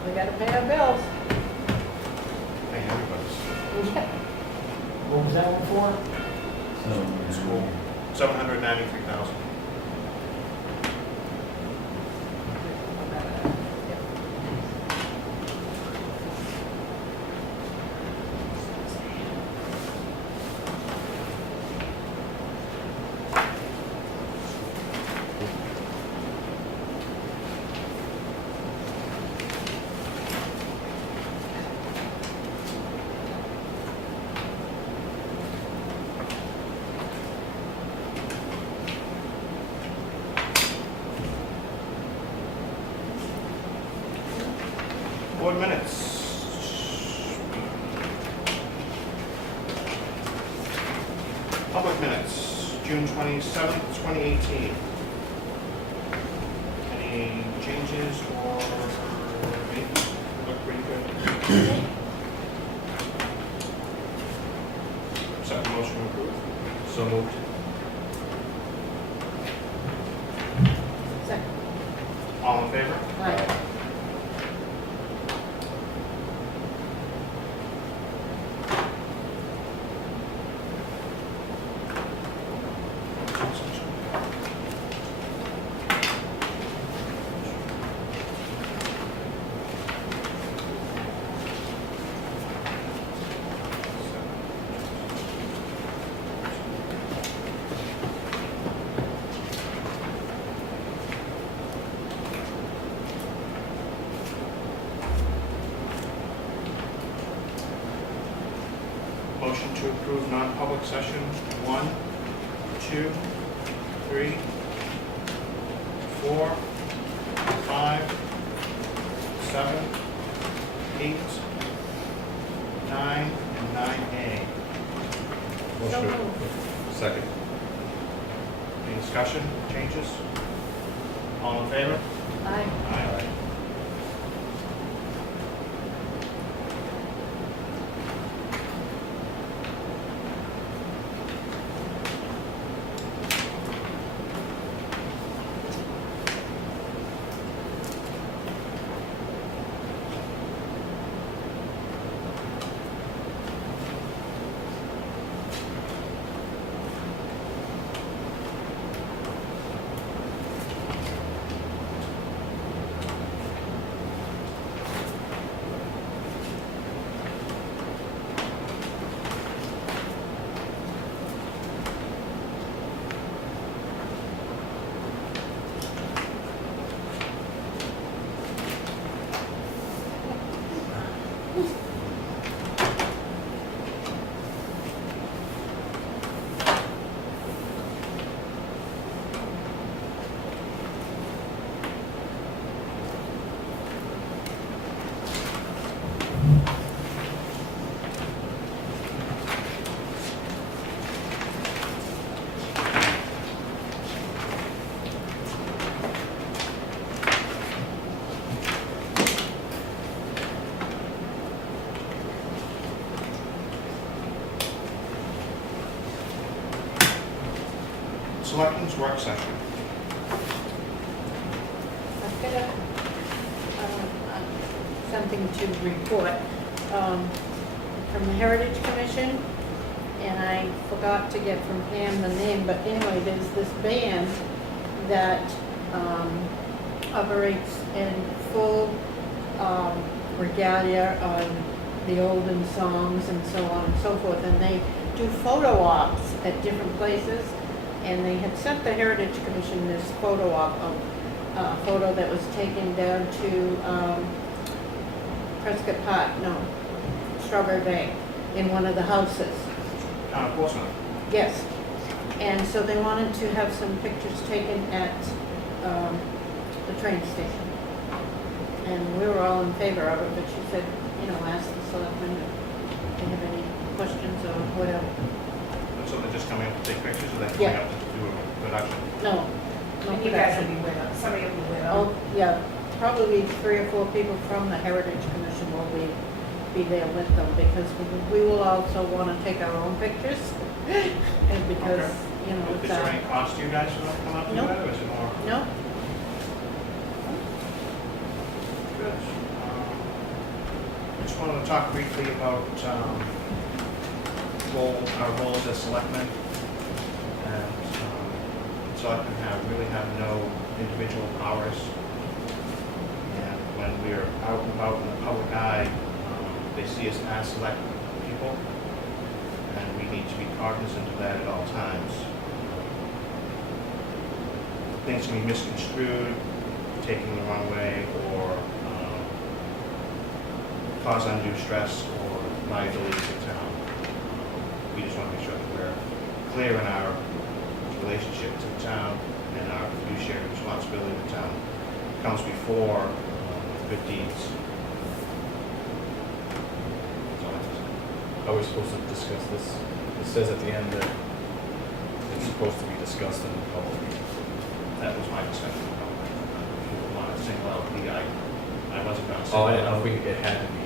We gotta pay our bills. Hey, everybody's. What was that one for? School. 793,000. Board minutes. Public minutes, June 27th, 2018. Any changes or anything? Look pretty good. So moved. Second. All in favor? Aye. Motion to approve non-public session 1, 2, 3, 4, 5, 7, 8, 9, and 9A. So moved. Second. Any discussion, changes? All in favor? Aye. Aye. Selectmen's work session. I've got something to report from the Heritage Commission, and I forgot to get from Pam the name, but anyway, there's this band that operates in full regalia on the olden songs and so on and so forth, and they do photo ops at different places. And they had sent the Heritage Commission this photo op of a photo that was taken down to Prescott Park, no, Strawberry Bank, in one of the houses. Town of Portsmouth. Yes. And so they wanted to have some pictures taken at the train station. And we were all in favor of it, but she said, you know, ask the selectmen if they have any questions or whatever. So they're just coming up to take pictures, or they're coming Yeah. up to do a production? No. No And you guys will production. be with them, somebody will be with them. Oh, yeah, probably 3 or 4 people from the Heritage Commission will be there with them, because we will also want to take our own pictures. And because, Okay. you know, Is it's there any cost to you guys for them to come up and do Nope. that, or is it more? no, Good. I just wanted to talk briefly about our roles as selectmen. And selectmen really have no individual powers. And when we're out and about in the public eye, they see us as select people. And we need to be cognizant of that at all times. Things can be misconstrued, taken the wrong way, or cause undue stress or liability to the town. We just want to make sure that we're clear in our relationship to the town and our fiduciary responsibility to the town comes before good deeds. That's all I have to say. Are we supposed to discuss this? It says at the end that it's supposed to be discussed in public. That was my discussion. If you want to single out I wasn't going to Oh, single I didn't know out. if it had to be.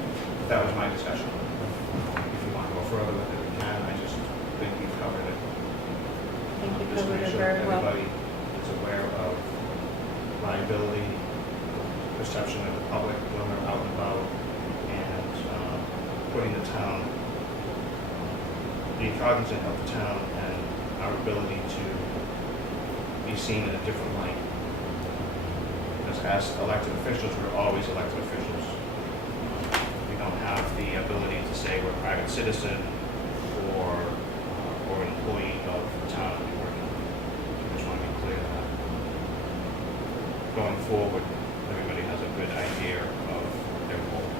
That was my discussion. If you want to go further with it, we can. I just think we've covered it just to covered make it sure very that well. everybody is aware of liability, perception of the public when they're out and about, and putting the town, being cognizant of the town and our ability to be seen in a different light. Because as elected officials, we're always elected officials. We don't have the ability to say we're a private citizen or an employee of the town that we work in. I just want to be clear that going forward, everybody has a good idea of their role.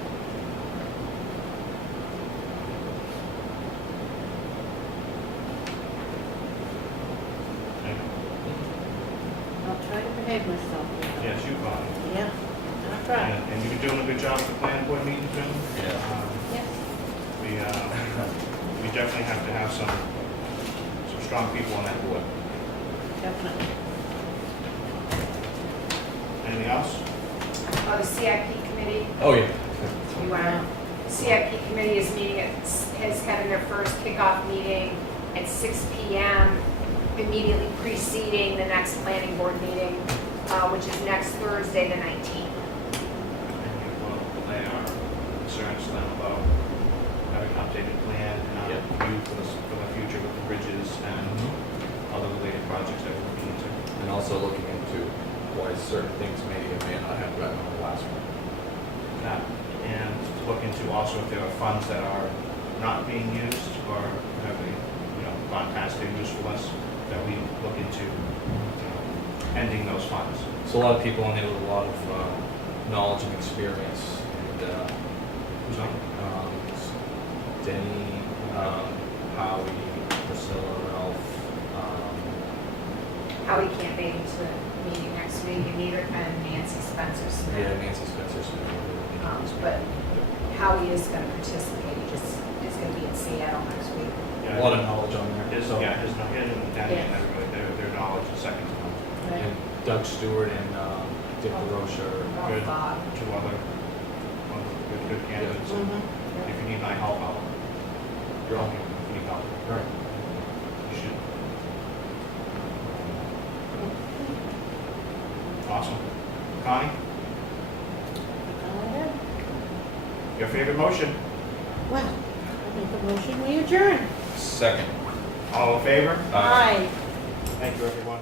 Okay. I'll try to behave myself. Yes, you, Connie. Yeah, I'll try. And you've been doing a good job at the planning board meetings, Jim. Yes. We definitely have to have some strong people on that board. Definitely. Anything else? Oh, the CIP committee, Oh, yeah. you want, CIP committee is meeting, has having their first kickoff meeting at 6 PM, immediately preceding the next planning board meeting, which is next Thursday, the 19th. And we will lay our concerns to them about having an updated plan and our view for the future with the bridges and other related projects that we're looking into. And also looking into why certain things may or may not have gotten on the last one. That, and to look into also if there are funds that are not being used or have gone past their usefulness, that we look into ending those funds. So a lot of people in there with a lot of knowledge and experience, and Who's on? Denny, Howie, Priscilla, Ralph. Howie can't make it to the meeting next week, and neither can Nancy Spencer Smith. Yeah, Nancy Spencer. But Howie is going to participate, he just is going to be in Seattle next week. A lot of knowledge on there. His, So- his and Danny and Yes. everybody, their knowledge is second to none. Right. And Doug Stewart and Dick DeRoche are Good. Bob. Two other good candidates. Mm-hmm. If you need my help, you're on here. If you need help, Right. you should. Awesome. Connie, your favorite motion? Well, I make a motion, we adjourn. Second. All in favor? Aye. Thank you, everyone.